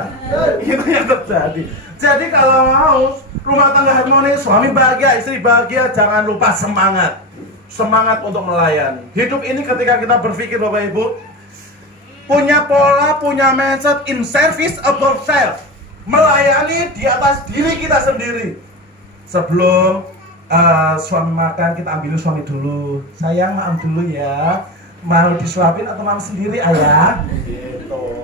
Itu yang terjadi. Jadi kalau mau rumah tangga harmonis, suami bahagia, istri bahagia, jangan lupa semangat. Semangat untuk melayani. Hidup ini ketika kita berpikir Bapak Ibu, punya pola, punya mindset in service above self. Melayani di atas diri kita sendiri. Sebelum suami makan, kita ambil suami dulu. Sayang, makan dulu ya. Mau disuapin atau mau sendiri, ayah? Gitu.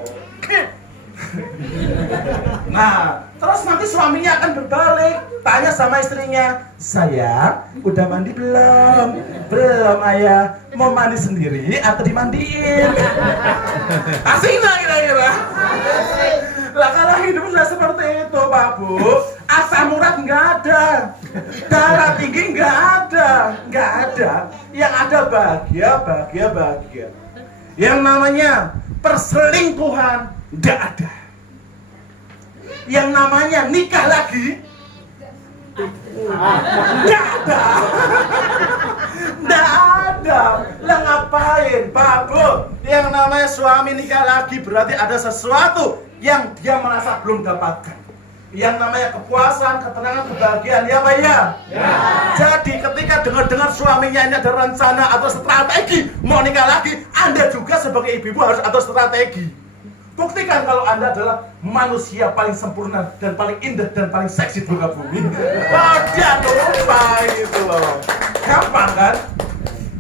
Nah, terus nanti suaminya akan berbalik, tanya sama istrinya, sayang, udah mandi belum? Belum, ayah. Mau mandi sendiri atau dimandiin? Asing nggak kira-kira? Lah kalau hidup sudah seperti itu, Pak Bu, asam urat nggak ada, darah tinggi nggak ada. Yang ada bahagia. Yang namanya perselingkuhan nggak ada. Yang namanya nikah lagi nggak ada. Nggak ada. Lah ngapain, Pak Bu? Yang namanya suami nikah lagi berarti ada sesuatu yang dia merasa belum dapatkan. Yang namanya kepuasan, ketenangan, kebahagiaan, ya Pak ya? Ya. Jadi ketika dengar suaminya ini ada rencana atau strategi mau nikah lagi, Anda juga sebagai ibu harus ada strategi. Buktikan kalau Anda adalah manusia paling sempurna dan paling indah dan paling seksi di muka bumi. Jangan lupa gitu loh. Gampang kan?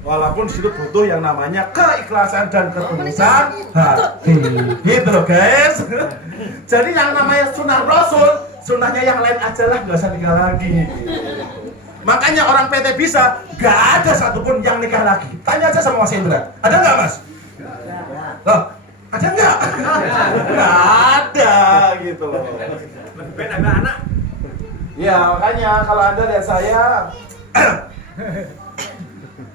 Walaupun situ butuh yang namanya keikhlasan dan ketulusan hati. Gitu loh guys. Jadi yang namanya sunnah Rasul, sunnahnya yang lain aja lah, nggak usah nikah lagi. Makanya orang PT Bisa nggak ada satupun yang nikah lagi. Tanya aja sama Mas Indra. Ada nggak Mas? Loh, ada nggak? Nggak ada gitu loh. Lebih ada anak. Ya makanya kalau Anda lihat saya,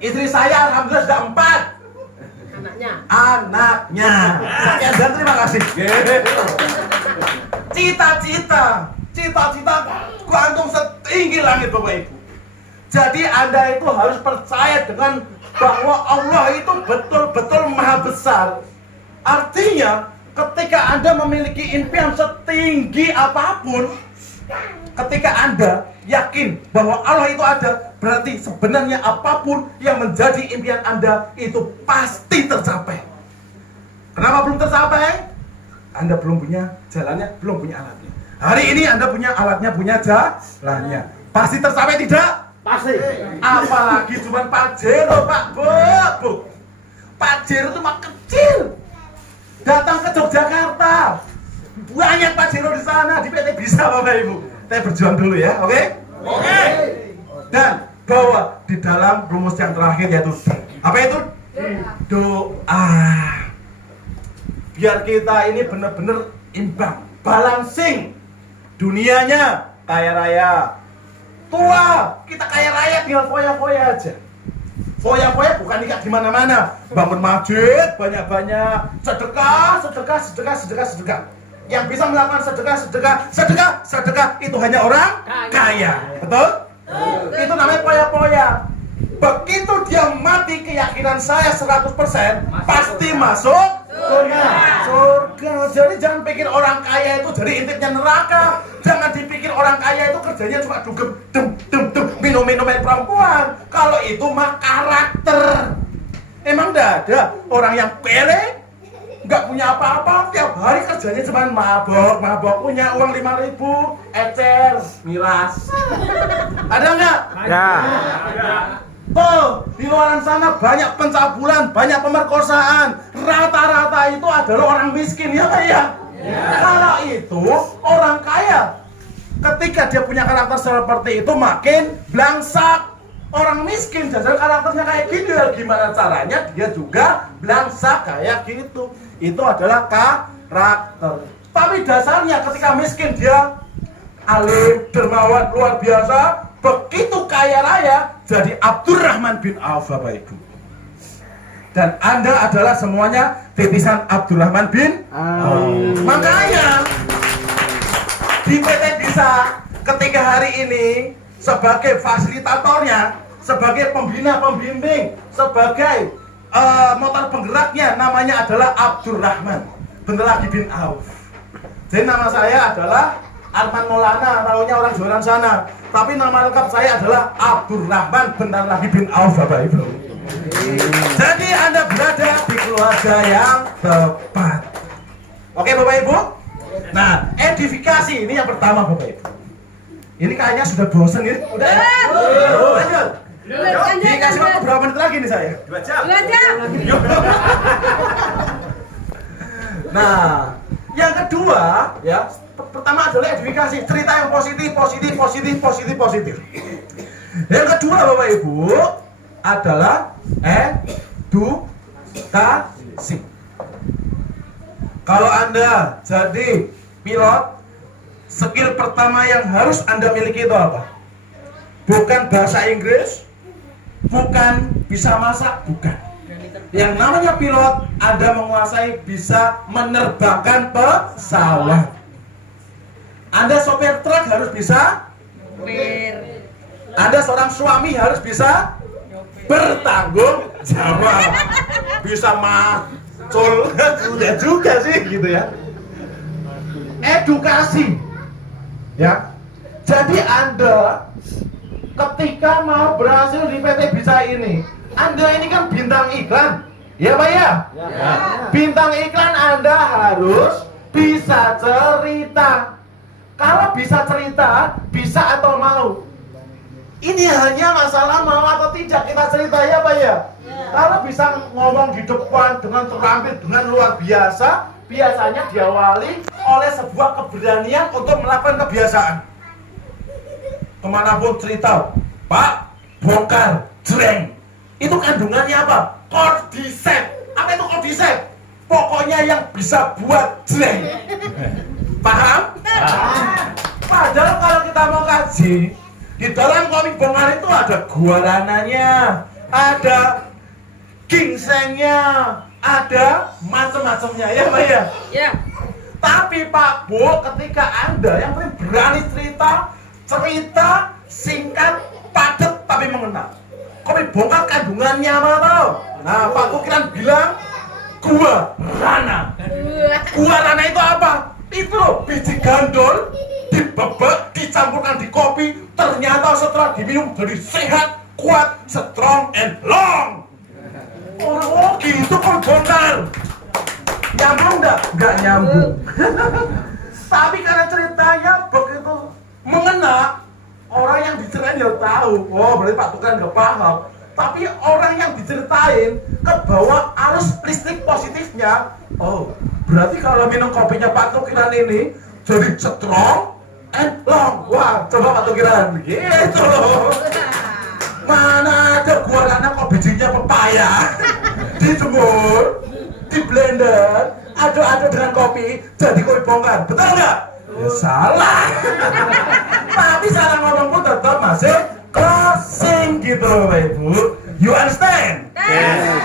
istri saya alhamdulillah sudah 4 anaknya. Sekian dan terima kasih. Cita-cita gantung setinggi langit Bapak Ibu. Jadi Anda itu harus percaya dengan bahwa Allah itu betul-betul maha besar. Artinya ketika Anda memiliki impian setinggi apapun, ketika Anda yakin bahwa Allah itu ada, berarti sebenarnya apapun yang menjadi impian Anda itu pasti tercapai. Kenapa belum tercapai? Anda belum punya jalannya, belum punya alatnya. Hari ini Anda punya alatnya, punya jalannya. Pasti tercapai tidak? Pasti. Apalagi cuma Pajero, Pak Bu. Pajero itu mah kecil. Datang ke Yogyakarta, banyak Pajero di sana, di PT Bisa Bapak Ibu. Saya berjuang dulu ya, oke? Oke. Dan bawa di dalam rumus yang terakhir yaitu apa itu? Doa. Biar kita ini benar-benar imbang, balancing. Dunianya kaya raya, tua kita kaya raya tinggal foya-foya aja. Foya-foya bukan nikah di mana-mana, bangun masjid banyak-banyak, sedekah. Yang bisa melakukan sedekah itu hanya orang kaya. Betul? Itu namanya poya-poya. Begitu dia mati, keyakinan saya 100% pasti masuk surga. Jadi jangan pikir orang kaya itu jadi intipnya neraka. Jangan dipikir orang kaya itu kerjanya cuma dugem minum perempuan. Kalau itu mah karakter. Emang enggak ada orang yang pere, nggak punya apa-apa, tiap hari kerjanya cuma mabok, punya uang 5.000, ecer, miras. Ada nggak? Ya. Tuh, di luar sana banyak pencabulan, banyak pemerkosaan. Rata-rata itu adalah orang miskin, ya Pak ya? Kalau itu orang kaya. Ketika dia punya karakter seperti itu makin blangsak. Orang miskin jajal karakternya kayak gitu, ya gimana caranya dia juga blangsak kayak gitu. Itu adalah karakter. Tapi dasarnya ketika miskin dia alim, dermawan, luar biasa. Begitu kaya raya jadi Abdurrahman bin Auf, Bapak Ibu. Dan Anda adalah semuanya titisan Abdurrahman bin Auf. Makanya di PT Bisa ketika hari ini sebagai fasilitatornya, sebagai pembina pembimbing, sebagai motor penggeraknya namanya adalah Abdurrahman bentar lagi bin Auf. Jadi nama saya adalah Arman Maulana, tahunya orang Joran sana. Tapi nama lengkap saya adalah Abdurrahman bentar lagi bin Auf, Bapak Ibu. Jadi Anda berada di keluarga yang tepat. Oke Bapak Ibu? Nah, edifikasi ini yang pertama Bapak Ibu. Ini kayaknya sudah bosan ini. Udah ya? Lanjut. Dikasih waktu berapa menit lagi nih saya? 2 jam. Nah, yang kedua ya, pertama adalah edifikasi, cerita yang positif. Yang kedua Bapak Ibu adalah edukasi. Kalau Anda jadi pilot, skill pertama yang harus Anda miliki itu apa? Bukan bahasa Inggris, bukan bisa masak, bukan. Yang namanya pilot, Anda menguasai bisa menerbangkan pesawat. Anda sopir truk harus bisa. Anda seorang suami harus bisa bertanggung jawab. Bisa macul, ya juga sih gitu ya. Edukasi, ya. Jadi Anda ketika mau berhasil di PT Bisa ini, Anda ini kan bintang iklan, ya Pak ya? Ya. Bintang iklan Anda harus bisa cerita. Kalau bisa cerita, bisa atau mau. Ini hanya masalah mau atau tidak kita cerita, ya Pak ya? Kalau bisa ngomong di depan dengan terampil, dengan luar biasa, biasanya diawali oleh sebuah keberanian untuk melakukan kebiasaan. Kemanapun cerita, Pak, bongkar, jreng. Itu kandungannya apa? Cordyceps. Apa itu cordyceps? Pokoknya yang bisa buat jreng. Paham? Padahal kalau kita mau kaji, di dalam komik bongkar itu ada guarananya, ada gingsengnya, ada macam-macamnya, ya Pak ya? Ya. Tapi Pak Bu, ketika Anda yang paling berani cerita singkat, padat tapi mengena. Komik bongkar kandungannya apa tau? Nah, Pak Kukiran bilang guarana. Guarana itu apa? Itu loh, biji gandol dibebek, dicampurkan di kopi, ternyata setelah diminum jadi sehat, kuat, strong and long. Oh gitu kok bongkar. Nyambung enggak? Enggak nyambung. Tapi karena ceritanya begitu mengena, orang yang diceritain ya tahu. Oh berarti Pak Tukan nggak paham. Tapi orang yang diceritain ke bawah arus listrik positifnya. Oh berarti kalau minum kopinya Pak Tukiran ini jadi strong and long. Wah coba Pak Tukiran gitu loh. Mana ada guarana kok bijinya pepaya dijemur, di blender, aduk-aduk dengan kopi jadi kopi bongkar, betul nggak? Ya, salah. Tapi cara ngomong pun tetap masih closing gitu loh Bapak Ibu. You understand? Yes.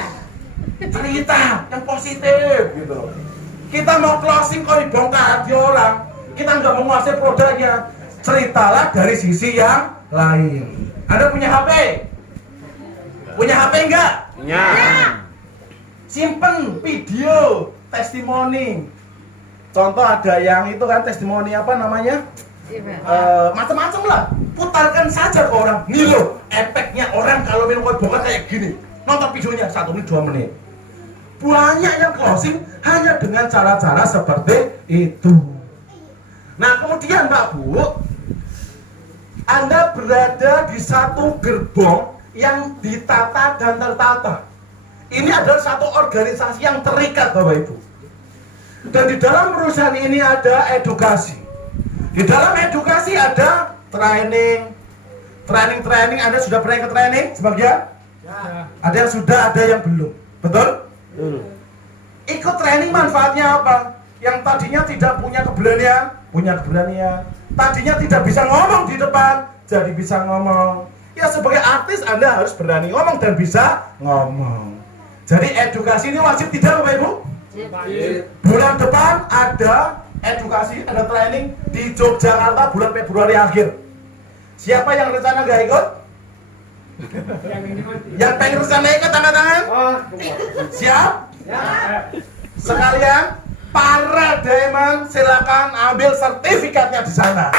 Cerita yang positif gitu. Kita mau closing kopi bongkar hati orang, kita nggak menguasai produknya. Ceritalah dari sisi yang lain. Anda punya HP? Punya HP enggak? Punya. Simpen video testimoni. Contoh ada yang itu kan testimoni apa namanya? Macam-macam lah. Putarkan saja ke orang. Nih loh, efeknya orang kalau minum kopi bongkar kayak gini. Nonton videonya 1 menit 2 menit. Banyak yang closing hanya dengan cara-cara seperti itu. Nah kemudian Pak Bu, Anda berada di satu gerbong yang ditata dan tertata. Ini adalah satu organisasi yang terikat Bapak Ibu. Dan di dalam perusahaan ini ada edukasi. Di dalam edukasi ada training. Training Anda sudah pernah ikut training sebagian? Ya. Ada yang sudah, ada yang belum. Betul? Ikut training manfaatnya apa? Yang tadinya tidak punya keberanian. Tadinya tidak bisa ngomong di depan, jadi bisa ngomong. Ya sebagai artis Anda harus berani ngomong dan bisa ngomong. Jadi edukasi ini wajib tidak Bapak Ibu? Bulan depan ada edukasi, ada training di Yogyakarta bulan Februari akhir. Siapa yang rencana nggak ikut? Yang pengen rencana ikut tanda tangan? Siap? Sekalian para diamond silakan ambil sertifikatnya di sana.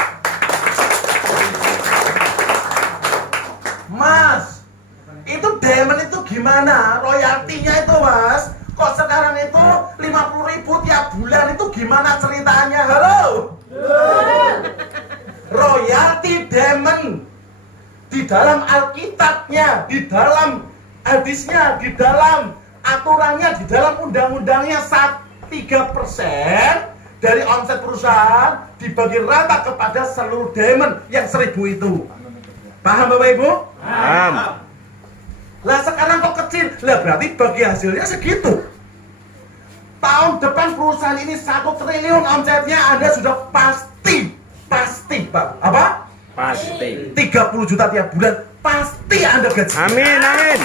Mas, itu diamond itu gimana? Royaltinya itu Mas? Kok sekarang itu 50.000 tiap bulan itu gimana ceritanya? Halo? Royalti diamond di dalam Alkitabnya, di dalam hadisnya, di dalam aturannya, di dalam undang-undangnya 3% dari omset perusahaan dibagi rata kepada seluruh diamond yang 1.000 itu. Paham Bapak Ibu? Paham. Lah sekarang kok kecil? Lah berarti bagi hasilnya segitu. Tahun depan perusahaan ini 1 triliun omsetnya, Anda sudah pasti Pak. Apa? Pasti. 30 juta tiap bulan pasti Anda gaji. Amin.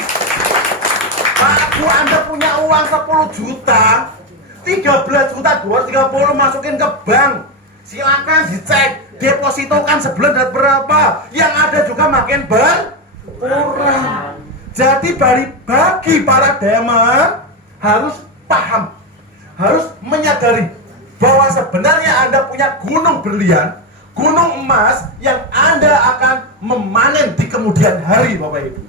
Pak Bu, Anda punya uang 10 juta, 13 juta 230 masukin ke bank. Silakan dicek, depositokan sebulan dapat berapa. Yang ada juga makin berkurang. Jadi bagi para diamond harus paham, harus menyadari bahwa sebenarnya Anda punya gunung berlian, gunung emas yang Anda akan memanen di kemudian hari Bapak Ibu.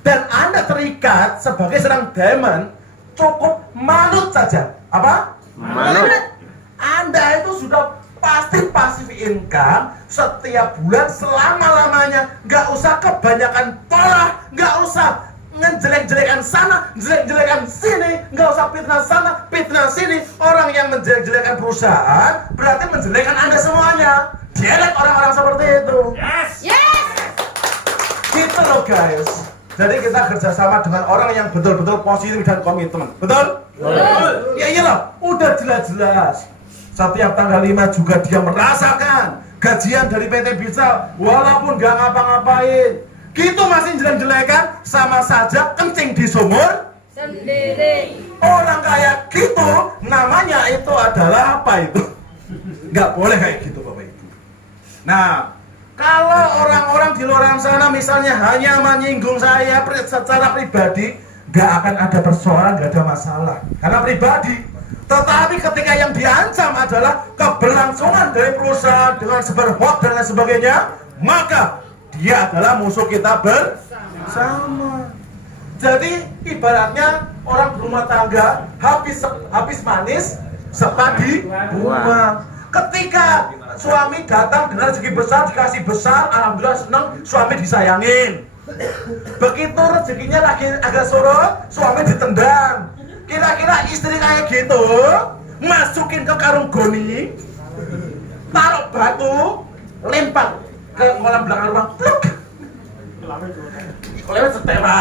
Dan Anda terikat sebagai seorang diamond cukup manut saja. Apa? Manut. Anda itu sudah pasti passive income setiap bulan selama-lamanya. Nggak usah kebanyakan pola, nggak usah ngejelek-jelekan sana, jelek-jelekan sini, nggak usah fitnah sana, fitnah sini. Orang yang menjelek-jelekan perusahaan berarti menjelekkan Anda semuanya. Jelek orang-orang seperti itu. Gitu loh guys. Jadi kita kerjasama dengan orang yang betul-betul positif dan komitmen. Betul? Ya iyalah, udah jelas-jelas. Setiap tanggal 5 juga dia merasakan gajian dari PT Bisa walaupun gak ngapa-ngapain. Gitu masih jelek-jelekan, sama saja kencing di sumur Sendiri. orang kayak gitu. Namanya itu adalah apa itu? Gak boleh kayak gitu Bapak Ibu. Nah, kalau orang-orang di luar sana misalnya hanya menyinggung saya secara pribadi, gak akan ada persoalan, gak ada masalah karena pribadi. Tetapi ketika yang diancam adalah keberlangsungan dari perusahaan dengan sebar hoax dan lain sebagainya, maka dia adalah musuh kita bersama. Jadi ibaratnya orang berumah tangga habis manis sepadi buah. Ketika suami datang dengan rezeki besar, dikasih besar, alhamdulillah senang, suami disayangin. Begitu rezekinya lagi agak surut, suami ditendang. Kira-kira istri kayak gitu, masukin ke karung goni, taruh batu, lempar ke kolam belakang rumah, pluk. Kolamnya setera.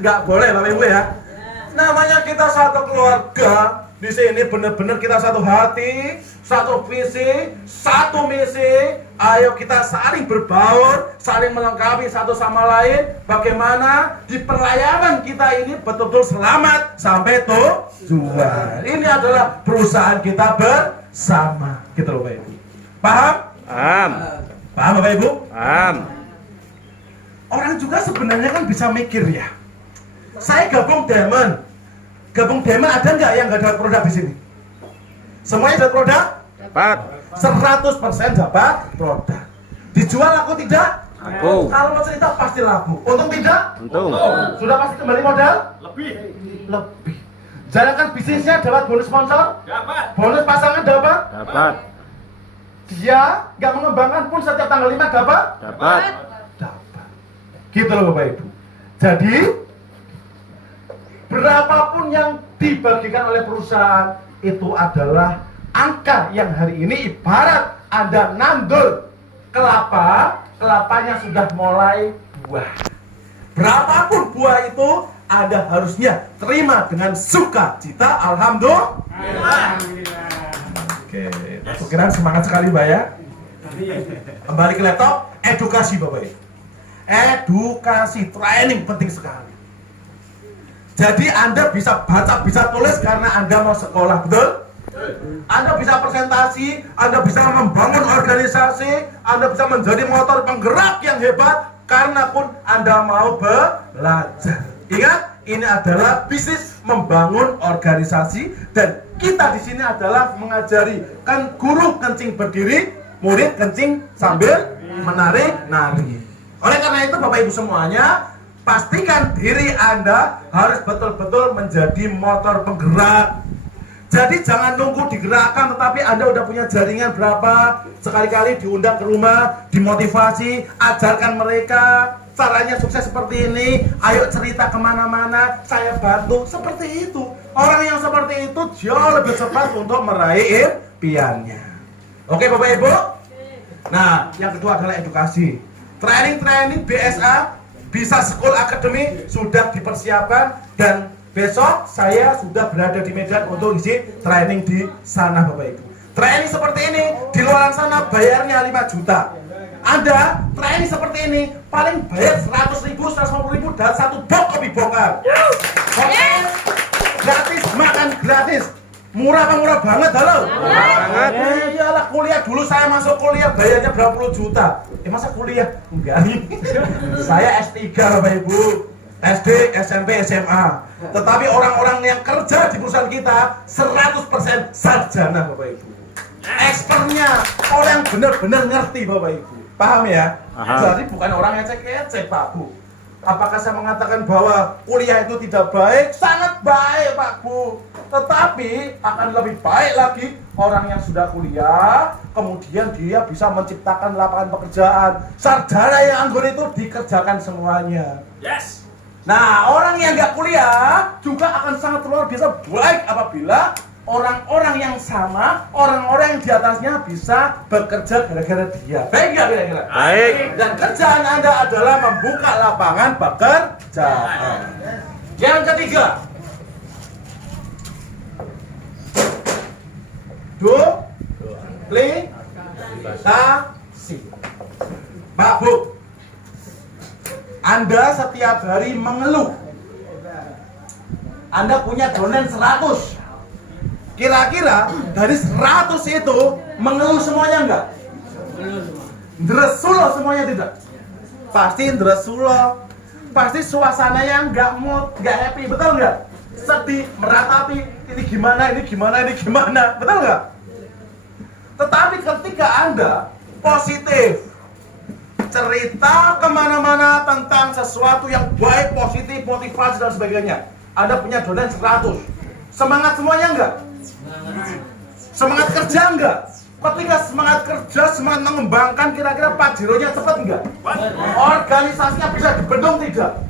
Nggak boleh Bapak Ibu ya. Namanya kita satu keluarga. Di sini benar-benar kita satu hati, satu visi, satu misi. Ayo kita saling berbaur, saling melengkapi satu sama lain. Bagaimana di perlayanan kita ini betul-betul selamat sampai tujuan. Ini adalah perusahaan kita bersama. Gitu loh Bapak Ibu. Paham? Paham. Paham Bapak Ibu? Paham. Orang juga sebenarnya kan bisa mikir ya. Saya gabung diamond ada nggak yang nggak dapat produk di sini? Semuanya dapat produk? Dapat. 100% dapat produk. Dijual laku tidak? Laku. Kalau mau cerita pasti laku. Untung tidak? Untung. Sudah pasti kembali modal? Lebih. Jalankan bisnisnya dapat bonus sponsor? Dapat. Bonus pasangan dapat? Dapat. Dia nggak mengembangkan pun setiap tanggal 5 dapat? Dapat. Gitu loh Bapak Ibu. Jadi berapapun yang dibagikan oleh perusahaan itu adalah angka yang hari ini ibarat Anda nandur kelapa, kelapanya sudah mulai buah. Berapapun buah itu, Anda harusnya terima dengan sukacita. Alhamdulillah. Oke, pikiran semangat sekali Mbak ya. Kembali ke laptop, edukasi Bapak Ibu. Edukasi, training penting sekali. Jadi Anda bisa baca, bisa tulis karena Anda mau sekolah, betul? Anda bisa presentasi, Anda bisa membangun organisasi, Anda bisa menjadi motor penggerak yang hebat karena pun Anda mau belajar. Ingat, ini adalah bisnis membangun organisasi dan kita di sini adalah mengajari kan guru kencing berdiri, murid kencing sambil menarik nari. Oleh karena itu Bapak Ibu semuanya, pastikan diri Anda harus betul-betul menjadi motor penggerak. Jadi jangan nunggu digerakkan, tetapi Anda udah punya jaringan berapa, sekali-kali diundang ke rumah, dimotivasi, ajarkan mereka caranya sukses seperti ini, ayo cerita kemana-mana, saya bantu, seperti itu. Orang yang seperti itu jauh lebih cepat untuk meraih impiannya. Oke Bapak Ibu? Nah, yang kedua adalah edukasi. Training BSA, bisa School Academy sudah dipersiapkan dan besok saya sudah berada di Medan untuk isi training di sana Bapak Ibu. Training seperti ini di luar sana bayarnya 5 juta. Anda training seperti ini paling bayar 100.000, 150.000 dan satu box kopi bongkar. Hotel gratis, makan gratis. Murah apa murah banget, halo? Banget. Iyalah, kuliah dulu saya masuk kuliah bayarnya berapa puluh juta. Masa kuliah? Enggak. Saya S3 Bapak Ibu. SD, SMP, SMA. Tetapi orang-orang yang kerja di perusahaan kita 100% sarjana Bapak Ibu. Expertnya orang yang benar-benar ngerti Bapak Ibu. Paham ya? Paham. Jadi bukan orang yang cek-cek Pak Bu. Apakah saya mengatakan bahwa kuliah itu tidak baik? Sangat baik Pak Bu. Tetapi akan lebih baik lagi orang yang sudah kuliah, kemudian dia bisa menciptakan lapangan pekerjaan. Sarjana yang anggur itu dikerjakan semuanya. Yes. Nah, orang yang nggak kuliah juga akan sangat luar biasa baik apabila orang-orang yang sama, orang-orang yang di atasnya bisa bekerja gara-gara dia. Baik nggak kira-kira? Baik. Dan kerjaan Anda adalah membuka lapangan pekerjaan. Yang ketiga, duplikasi. Pak Bu, Anda setiap hari mengeluh. Anda punya donen 100. Kira-kira dari 100 itu mengeluh semuanya enggak? Dresulo semuanya tidak? Pasti dresulo. Pasti suasananya enggak mood, enggak happy, betul enggak? Sedih, meratapi, ini gimana, betul enggak? Tetapi ketika Anda positif, cerita kemana-mana tentang sesuatu yang baik, positif, motivasi dan sebagainya, Anda punya donen 100. Semangat semuanya enggak? Semangat kerja enggak? Ketika semangat kerja, semangat mengembangkan, kira-kira Pak Jironya cepat enggak? Organisasinya bisa dibendung tidak?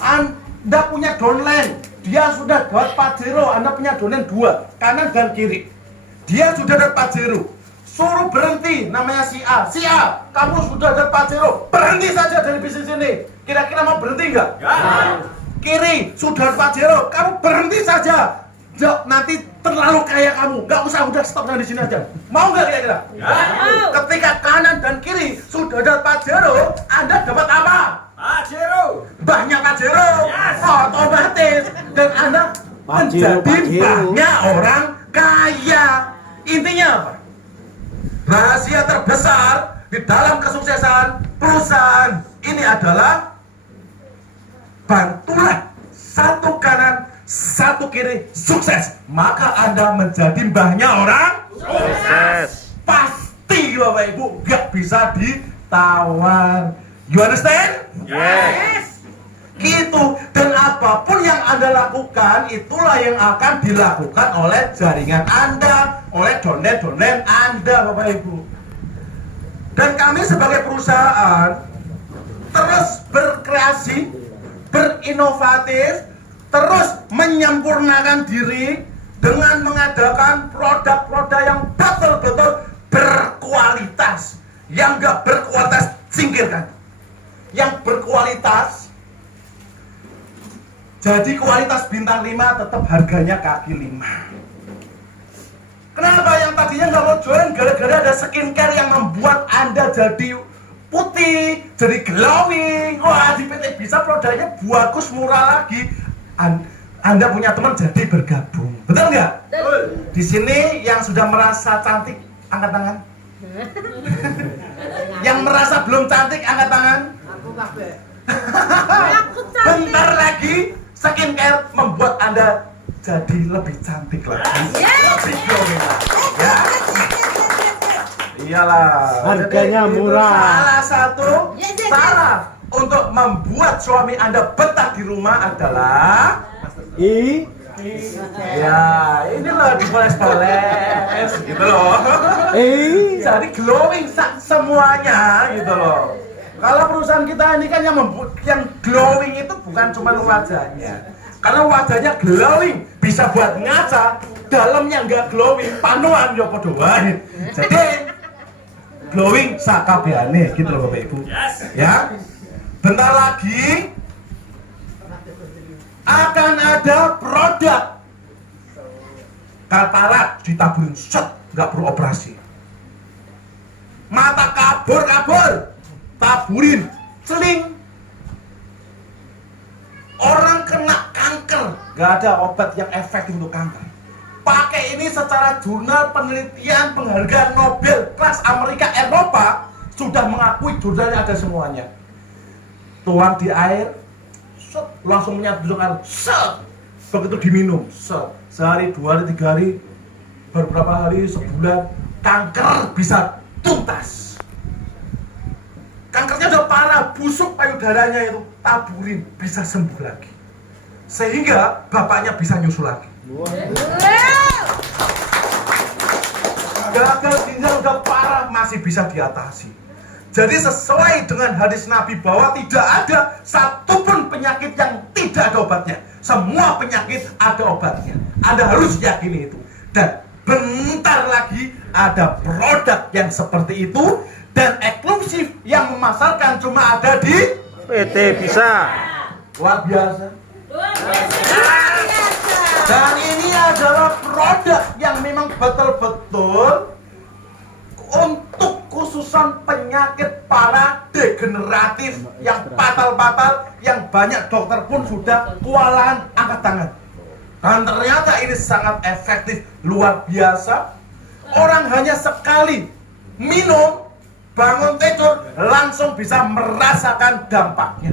Anda punya downline, dia sudah dapat Pajero, Anda punya downline 2, kanan dan kiri. Dia sudah dapat Pajero, suruh berhenti, namanya si A. Si A, kamu sudah dapat Pajero, berhenti saja dari bisnis ini. Kira-kira mau berhenti enggak? Kiri, sudah dapat Pajero, kamu berhenti saja. Nanti terlalu kaya kamu, nggak usah, udah stop di sini aja. Mau nggak kira-kira? Ketika kanan dan kiri sudah dapat Pajero, Anda dapat apa? Pajero. Banyak Pajero, otomatis, dan Anda menjadi banyak orang kaya. Intinya apa? Rahasia terbesar di dalam kesuksesan perusahaan ini adalah bantulah satu kanan, satu kiri, sukses. Maka Anda menjadi banyak orang Sukses. pasti Bapak Ibu gak bisa ditawar. You understand? Yes. Gitu. Dan apapun yang Anda lakukan, itulah yang akan dilakukan oleh jaringan Anda, oleh donen-donen Anda Bapak Ibu. Dan kami sebagai perusahaan terus berkreasi, berinovatif, terus menyempurnakan diri, dengan mengadakan produk-produk yang betul-betul berkualitas. Yang nggak berkualitas singkirkan. Yang berkualitas, jadi kualitas bintang 5 tetap harganya kaki 5. Kenapa yang tadinya nggak mau jualan? Gara-gara ada skincare yang membuat Anda jadi putih, jadi glowing. Wah, di PT Bisa produknya bagus, murah lagi. Anda punya teman jadi bergabung, betul nggak? Betul. Di sini yang sudah merasa cantik angkat tangan. Yang merasa belum cantik angkat tangan. Aku kabeh. Bentar lagi skincare membuat Anda jadi lebih cantik lagi, lebih glowing lagi, ya. Iyalah. Harganya Jadi, itu murah. Salah satu cara untuk membuat suami Anda betah di rumah adalah ya ini loh, dipoles-poles gitu loh. Jadi glowing semuanya gitu loh. Kalau perusahaan kita ini kan yang glowing itu bukan cuma wajahnya. Karena wajahnya glowing bisa buat ngaca, dalamnya nggak glowing, panuan yo podo wae. Jadi glowing sakabeane gitu loh Bapak Ibu. Ya. Bentar lagi akan ada produk katarak ditaburin set, nggak perlu operasi. Mata kabur, taburin, celing. Orang kena kanker, nggak ada obat yang efektif untuk kanker. Pakai ini secara jurnal penelitian penghargaan Nobel kelas Amerika Eropa sudah mengakui jurnalnya ada semuanya. Tuang di air, set, langsung menyatu air, set, begitu diminum, set, sehari, 2 hari, 3 hari, beberapa hari, sebulan, kanker bisa tuntas. Kankernya udah parah, busuk payudaranya itu, taburin, bisa sembuh lagi. Sehingga bapaknya bisa nyusul lagi. Gagal ginjal udah parah, masih bisa diatasi. Jadi sesuai dengan hadis Nabi bahwa tidak ada satupun penyakit yang tidak ada obatnya. Semua penyakit ada obatnya. Anda harus yakini itu. Dan bentar lagi ada produk yang seperti itu dan eksklusif yang memasarkan cuma ada di PT Bisa. luar biasa. Luar biasa. Dan ini adalah produk yang memang betul-betul untuk khususan penyakit parah degeneratif yang fatal-fatal yang banyak dokter pun sudah kewalahan angkat tangan. Dan ternyata ini sangat efektif, luar biasa. Orang hanya sekali minum, bangun tidur, langsung bisa merasakan dampaknya.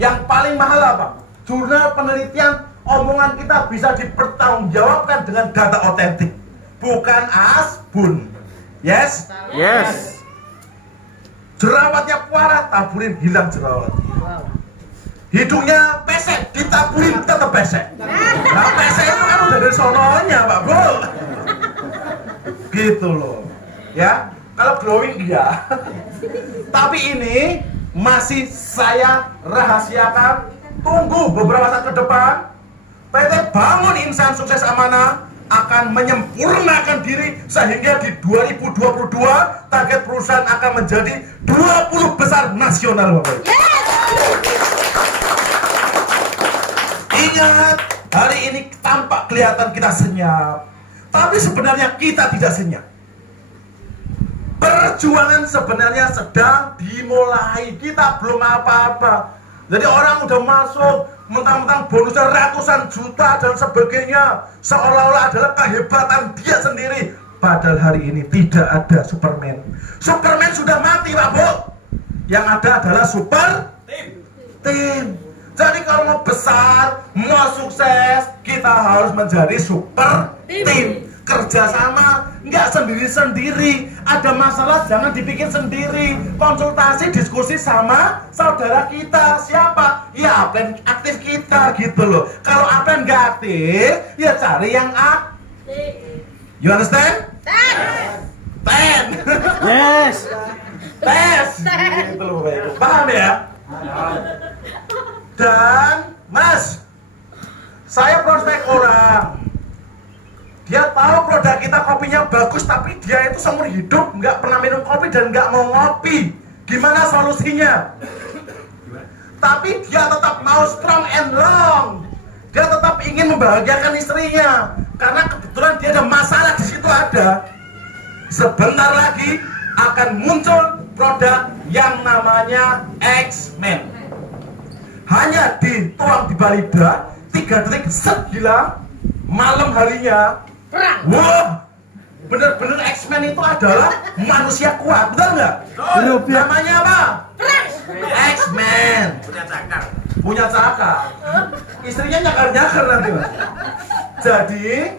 Yang paling mahal apa? Jurnal penelitian, omongan kita bisa dipertanggungjawabkan dengan data otentik, bukan asbun. Yes? Yes. Jerawatnya parah, taburin hilang jerawat. Hidungnya pesek, ditaburin tetap pesek. Nah, pesek itu kan udah dari sononya, Pak Bro. Gitu loh. Ya, kalau glowing iya. Tapi ini masih saya rahasiakan. Tunggu beberapa saat ke depan. PT Bangun Insan Sukses Amanah akan menyempurnakan diri sehingga di 2022 target perusahaan akan menjadi 20 besar nasional, Bapak. Ingat, hari ini tampak kelihatan kita senyap, tapi sebenarnya kita tidak senyap. Perjuangan sebenarnya sedang dimulai, kita belum apa-apa. Jadi orang udah masuk, mentang-mentang bonusnya ratusan juta dan sebagainya, seolah-olah adalah kehebatan dia sendiri. Padahal hari ini tidak ada Superman. Superman sudah mati, Pak Bu. Yang ada adalah super tim. Jadi kalau mau besar, mau sukses, kita harus menjadi super tim. Kerjasama, nggak sendiri-sendiri. Ada masalah jangan dipikir sendiri. Konsultasi, diskusi sama saudara kita. Siapa? Ya Apen aktif kita gitu loh. Kalau Apen nggak aktif, ya cari yang aktif. You understand? Ten. Yes. Tes. Gitu loh, Bapak Ibu. Paham ya? Dan Mas, saya prospek orang. Dia tahu produk kita kopinya bagus, tapi dia itu seumur hidup nggak pernah minum kopi dan nggak mau ngopi. Gimana solusinya? Tapi dia tetap mau strong and long. Dia tetap ingin membahagiakan istrinya, karena kebetulan dia ada masalah di situ ada. Sebentar lagi akan muncul produk yang namanya X-Men. Hanya dituang di balida, 3 detik set hilang, malam harinya. Wah, bener-bener X-Men itu adalah manusia kuat, betul nggak? Namanya apa? X-Men. Punya cakar. Istrinya nyakar-nyakar nanti, Mas. Jadi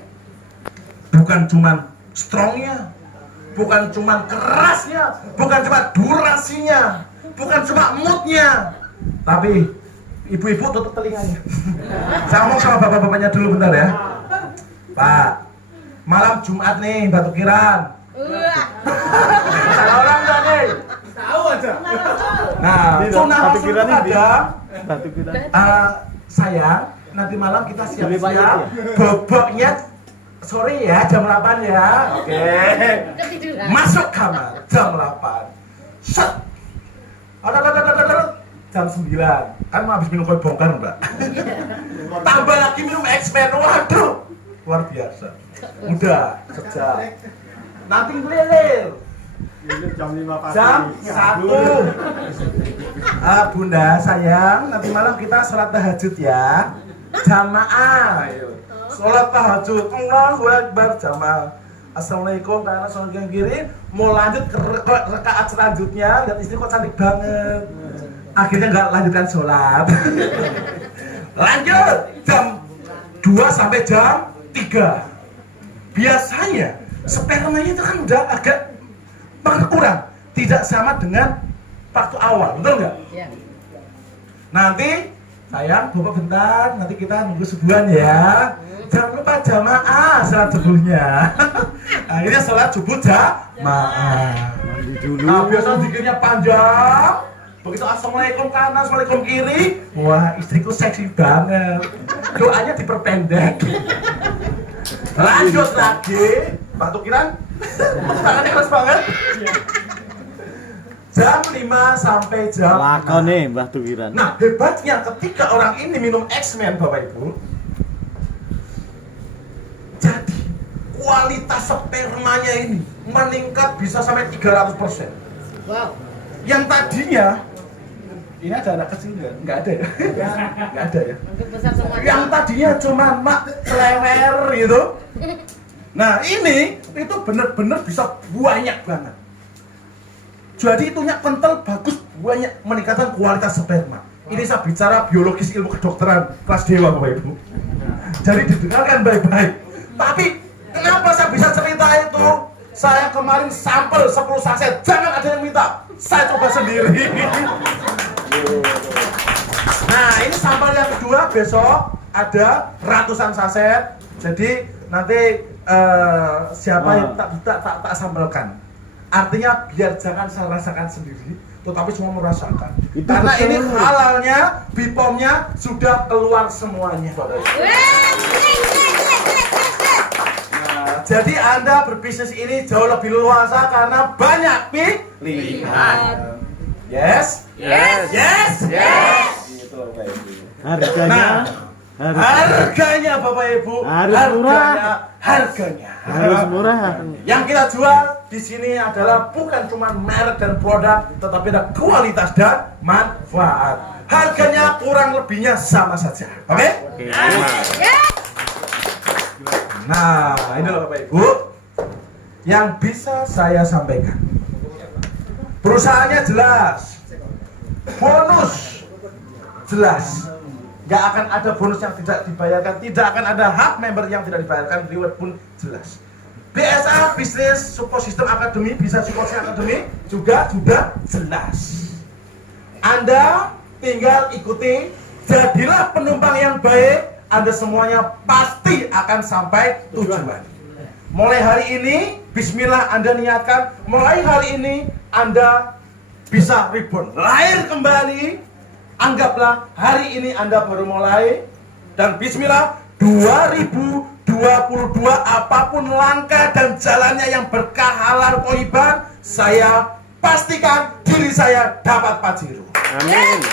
bukan cuman strongnya, bukan cuman kerasnya, bukan cuma durasinya, bukan cuma moodnya, tapi ibu-ibu tutup telinganya. Saya ngomong sama bapak-bapaknya dulu bentar ya. Pak, malam Jumat nih Batu Kiran. Salah orang nggak nih? Tahu aja. Nah, sunah Batu Rasul Kiran itu ini ada. Batu Kiran. Sayang, nanti malam kita siap-siap. Boboknya sore ya, jam 8 ya. Oke. Masuk kamar jam 8. Set. Jam 9. Kan mau habis minum kopi bongkar, Mbak. Tambah lagi minum X-Men. Waduh. Luar biasa. Udah, sejam. Nanti ngelilir. Jam 5 pagi. Jam 1. Bunda, sayang, nanti malam kita sholat tahajud ya. Jamaah. Sholat tahajud. Allahu Akbar jamaah. Assalamualaikum, karena sholat yang kiri. Mau lanjut ke rakaat selanjutnya. Lihat istri kok cantik banget. Akhirnya nggak lanjutkan sholat. Lanjut jam 2 sampai jam 3. Biasanya spermanya itu kan udah agak berkurang, tidak sama dengan waktu awal, betul nggak? Iya. Nanti sayang, bapak bentar, nanti kita nunggu subuhan ya. Jangan lupa jamaah salat subuhnya. Akhirnya salat subuh jamaah. Mandi dulu. Nah, biasa zikirnya panjang. Begitu assalamualaikum kanan, assalamualaikum kiri. Wah, istriku seksi banget. Doanya diperpendek. Lanjut lagi. Batu Kiran. Tangannya keras banget. Jam 5 sampai jam 6. Lakone Batu Kiran. Nah, hebatnya ketika orang ini minum X-Men, Bapak Ibu, jadi kualitas spermanya ini meningkat bisa sampai 300%. Wow. Yang tadinya ini ada anak kecil nggak ada ya? Nggak ada ya? Untuk besar semuanya. Yang tadinya cuma mak celewer gitu. Nah, ini itu benar-benar bisa banyak banget. Jadi itunya kental, bagus, banyak, meningkatkan kualitas sperma. Ini saya bicara biologis ilmu kedokteran kelas dewa, Bapak Ibu. Jadi didengarkan baik-baik. Tapi kenapa saya bisa cerita itu? Saya kemarin sampel 10 saset, jangan ada yang minta. Saya coba sendiri. Nah, ini sampel yang kedua, besok ada ratusan saset. Jadi nanti siapa yang tak sampelkan. Artinya biar jangan saya rasakan sendiri, tetapi semua merasakan. Itu Karena betul. ini halalnya, BPOM-nya sudah keluar semuanya, Bapak Ibu. Nah, jadi Anda berbisnis ini jauh lebih leluasa karena banyak pilihan. Yes? Yes. Yes? Yes. Gitu, Bapak Ibu. Harganya Harganya Bapak Ibu, Harus murah. Harganya harus murah. Yang kita jual di sini adalah bukan cuma merek dan produk, tetapi ada kualitas dan manfaat. Harganya kurang lebihnya sama saja. Oke? Nah, ini loh Bapak Ibu yang bisa saya sampaikan. Perusahaannya jelas, bonus jelas. Gak akan ada bonus yang tidak dibayarkan, tidak akan ada hak member yang tidak dibayarkan, reward pun jelas. BSA Business Support System Academy, bisa support Academy juga sudah jelas. Anda tinggal ikuti, jadilah penumpang yang baik, Anda semuanya pasti akan sampai tujuan. Mulai hari ini, bismillah Anda niatkan, mulai hari ini Anda bisa reborn, lahir kembali. Anggaplah hari ini Anda baru mulai, dan bismillah 2022 2022 apapun langkah dan jalannya yang berkah halal thayyiban, saya pastikan diri saya dapat Pajero. Amin.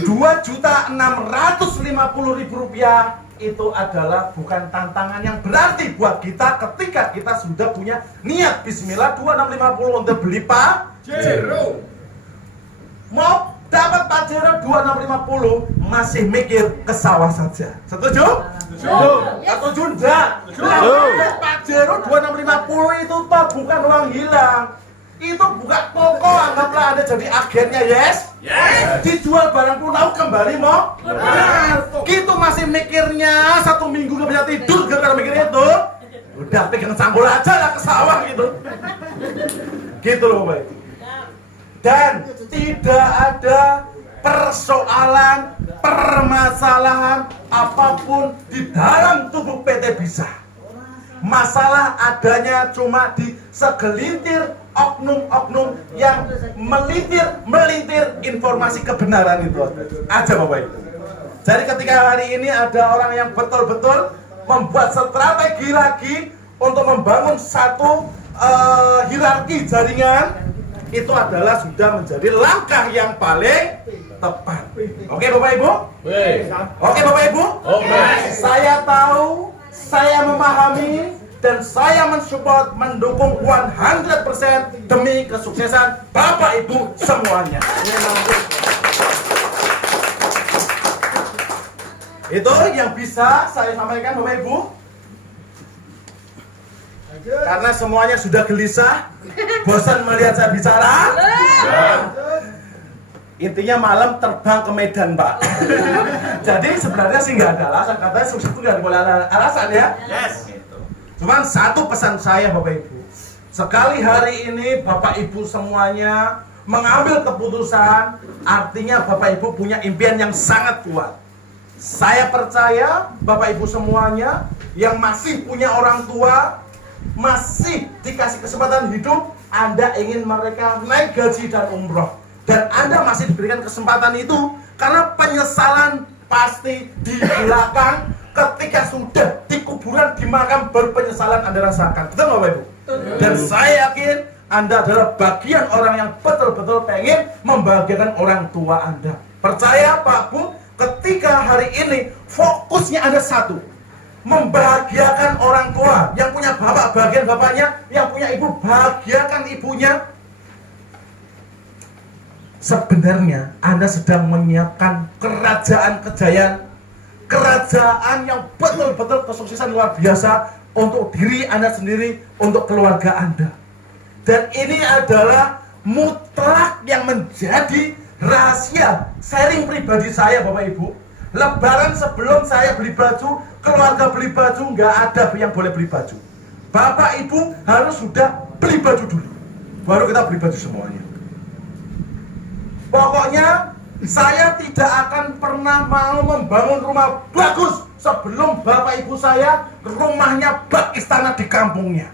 2.650.000 rupiah itu adalah bukan tantangan yang berarti buat kita ketika kita sudah punya niat bismillah 2.650 untuk beli Pajero. Mau dapat Pajero 2.650 masih mikir ke sawah saja. Setuju? Setuju enggak? Pajero 2.650 itu toh bukan uang hilang. Itu buka toko, anggaplah Anda jadi agennya, yes? Dijual barang pulau kembali mau? Gitu masih mikirnya 1 minggu gak bisa tidur gara-gara mikir itu. Udah pegang sanggul aja lah ke sawah gitu. Gitu loh Bapak Ibu. Dan tidak ada persoalan, permasalahan apapun di dalam tubuh PT Bisa. Masalah adanya cuma di segelintir oknum-oknum yang melintir informasi kebenaran itu aja Bapak Ibu. Jadi ketika hari ini ada orang yang betul-betul membuat strategi lagi untuk membangun satu hierarki jaringan, itu adalah sudah menjadi langkah yang paling tepat. Oke Bapak Ibu? Oke Bapak Ibu? Saya tahu, saya memahami, dan saya mensupport, mendukung 100% demi kesuksesan Bapak Ibu semuanya. Itu yang bisa saya sampaikan Bapak Ibu. Karena semuanya sudah gelisah, bosan melihat saya bicara. Intinya malam terbang ke Medan, Pak. Jadi sebenarnya sih nggak ada alasan, katanya sukses itu nggak boleh ada alasan ya. Cuman satu pesan saya Bapak Ibu, sekali hari ini Bapak Ibu semuanya mengambil keputusan, artinya Bapak Ibu punya impian yang sangat kuat. Saya percaya Bapak Ibu semuanya yang masih punya orang tua, masih dikasih kesempatan hidup, Anda ingin mereka naik gaji dan umroh, dan Anda masih diberikan kesempatan itu, karena penyesalan pasti di belakang. Ketika sudah di kuburan, di makam, baru penyesalan Anda rasakan. Betul Bapak Ibu? Dan saya yakin Anda adalah bagian orang yang betul-betul pengen membahagiakan orang tua Anda. Percaya Pak Bu, ketika hari ini fokusnya Anda satu, membahagiakan orang tua. Yang punya bapak, bahagian bapaknya. Yang punya ibu, bahagiakan ibunya. Sebenarnya Anda sedang menyiapkan kerajaan kejayaan, kerajaan yang betul-betul kesuksesan luar biasa untuk diri Anda sendiri, untuk keluarga Anda. Dan ini adalah mutlak yang menjadi rahasia sharing pribadi saya Bapak Ibu. Lebaran sebelum saya beli baju, keluarga beli baju, nggak ada yang boleh beli baju. Bapak Ibu harus sudah beli baju dulu, baru kita beli baju semuanya. Pokoknya saya tidak akan pernah mau membangun rumah bagus sebelum Bapak Ibu saya rumahnya bak istana di kampungnya.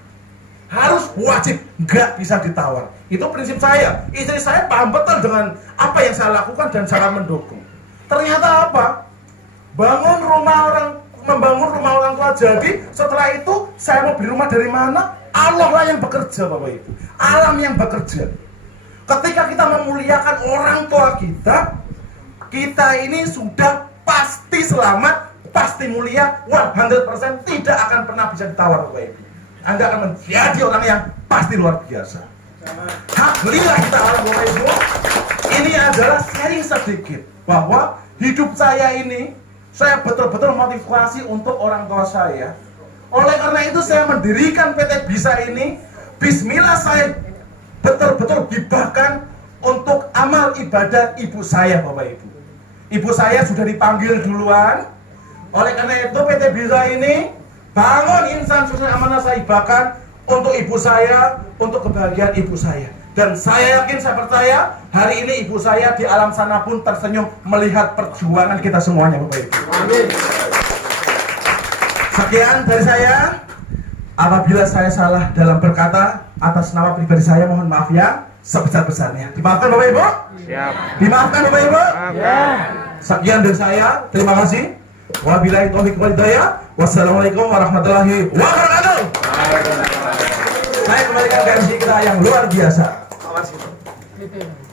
Harus wajib, nggak bisa ditawar. Itu prinsip saya. Istri saya paham betul dengan apa yang saya lakukan dan cara mendukung. Ternyata apa? Membangun rumah orang tua jadi. Setelah itu saya mau beli rumah dari mana? Allah lah yang bekerja Bapak Ibu. Alam yang bekerja. Ketika kita memuliakan orang tua kita, kita ini sudah pasti selamat, pasti mulia, 100% tidak akan pernah bisa ditawar Bapak Ibu. Anda akan menjadi orang yang pasti luar biasa. Alhamdulillah kita harap Bapak Ibu. Ini adalah sharing sedikit bahwa hidup saya ini, saya betul-betul motivasi untuk orang tua saya. Oleh karena itu saya mendirikan PT Bisa ini. Bismillah saya betul-betul hibahkan untuk amal ibadah ibu saya Bapak Ibu. Ibu saya sudah dipanggil duluan. Oleh karena itu PT Bisa ini bangun insan sosial amanah saya hibahkan untuk ibu saya, untuk kebahagiaan ibu saya. Dan saya yakin, saya percaya hari ini ibu saya di alam sana pun tersenyum melihat perjuangan kita semuanya Bapak Ibu. Amin. Sekian dari saya. Apabila saya salah dalam berkata, atas nama pribadi saya mohon maaf ya sebesar-besarnya. Dimaafkan Bapak Ibu? Siap. Dimaafkan Bapak Ibu? Ya. Sekian dari saya, terima kasih. Wabillahi taufiq wal hidayah. Wassalamualaikum warahmatullahi wabarakatuh. Saya kembalikan ke MC kita yang luar biasa. Awas gitu.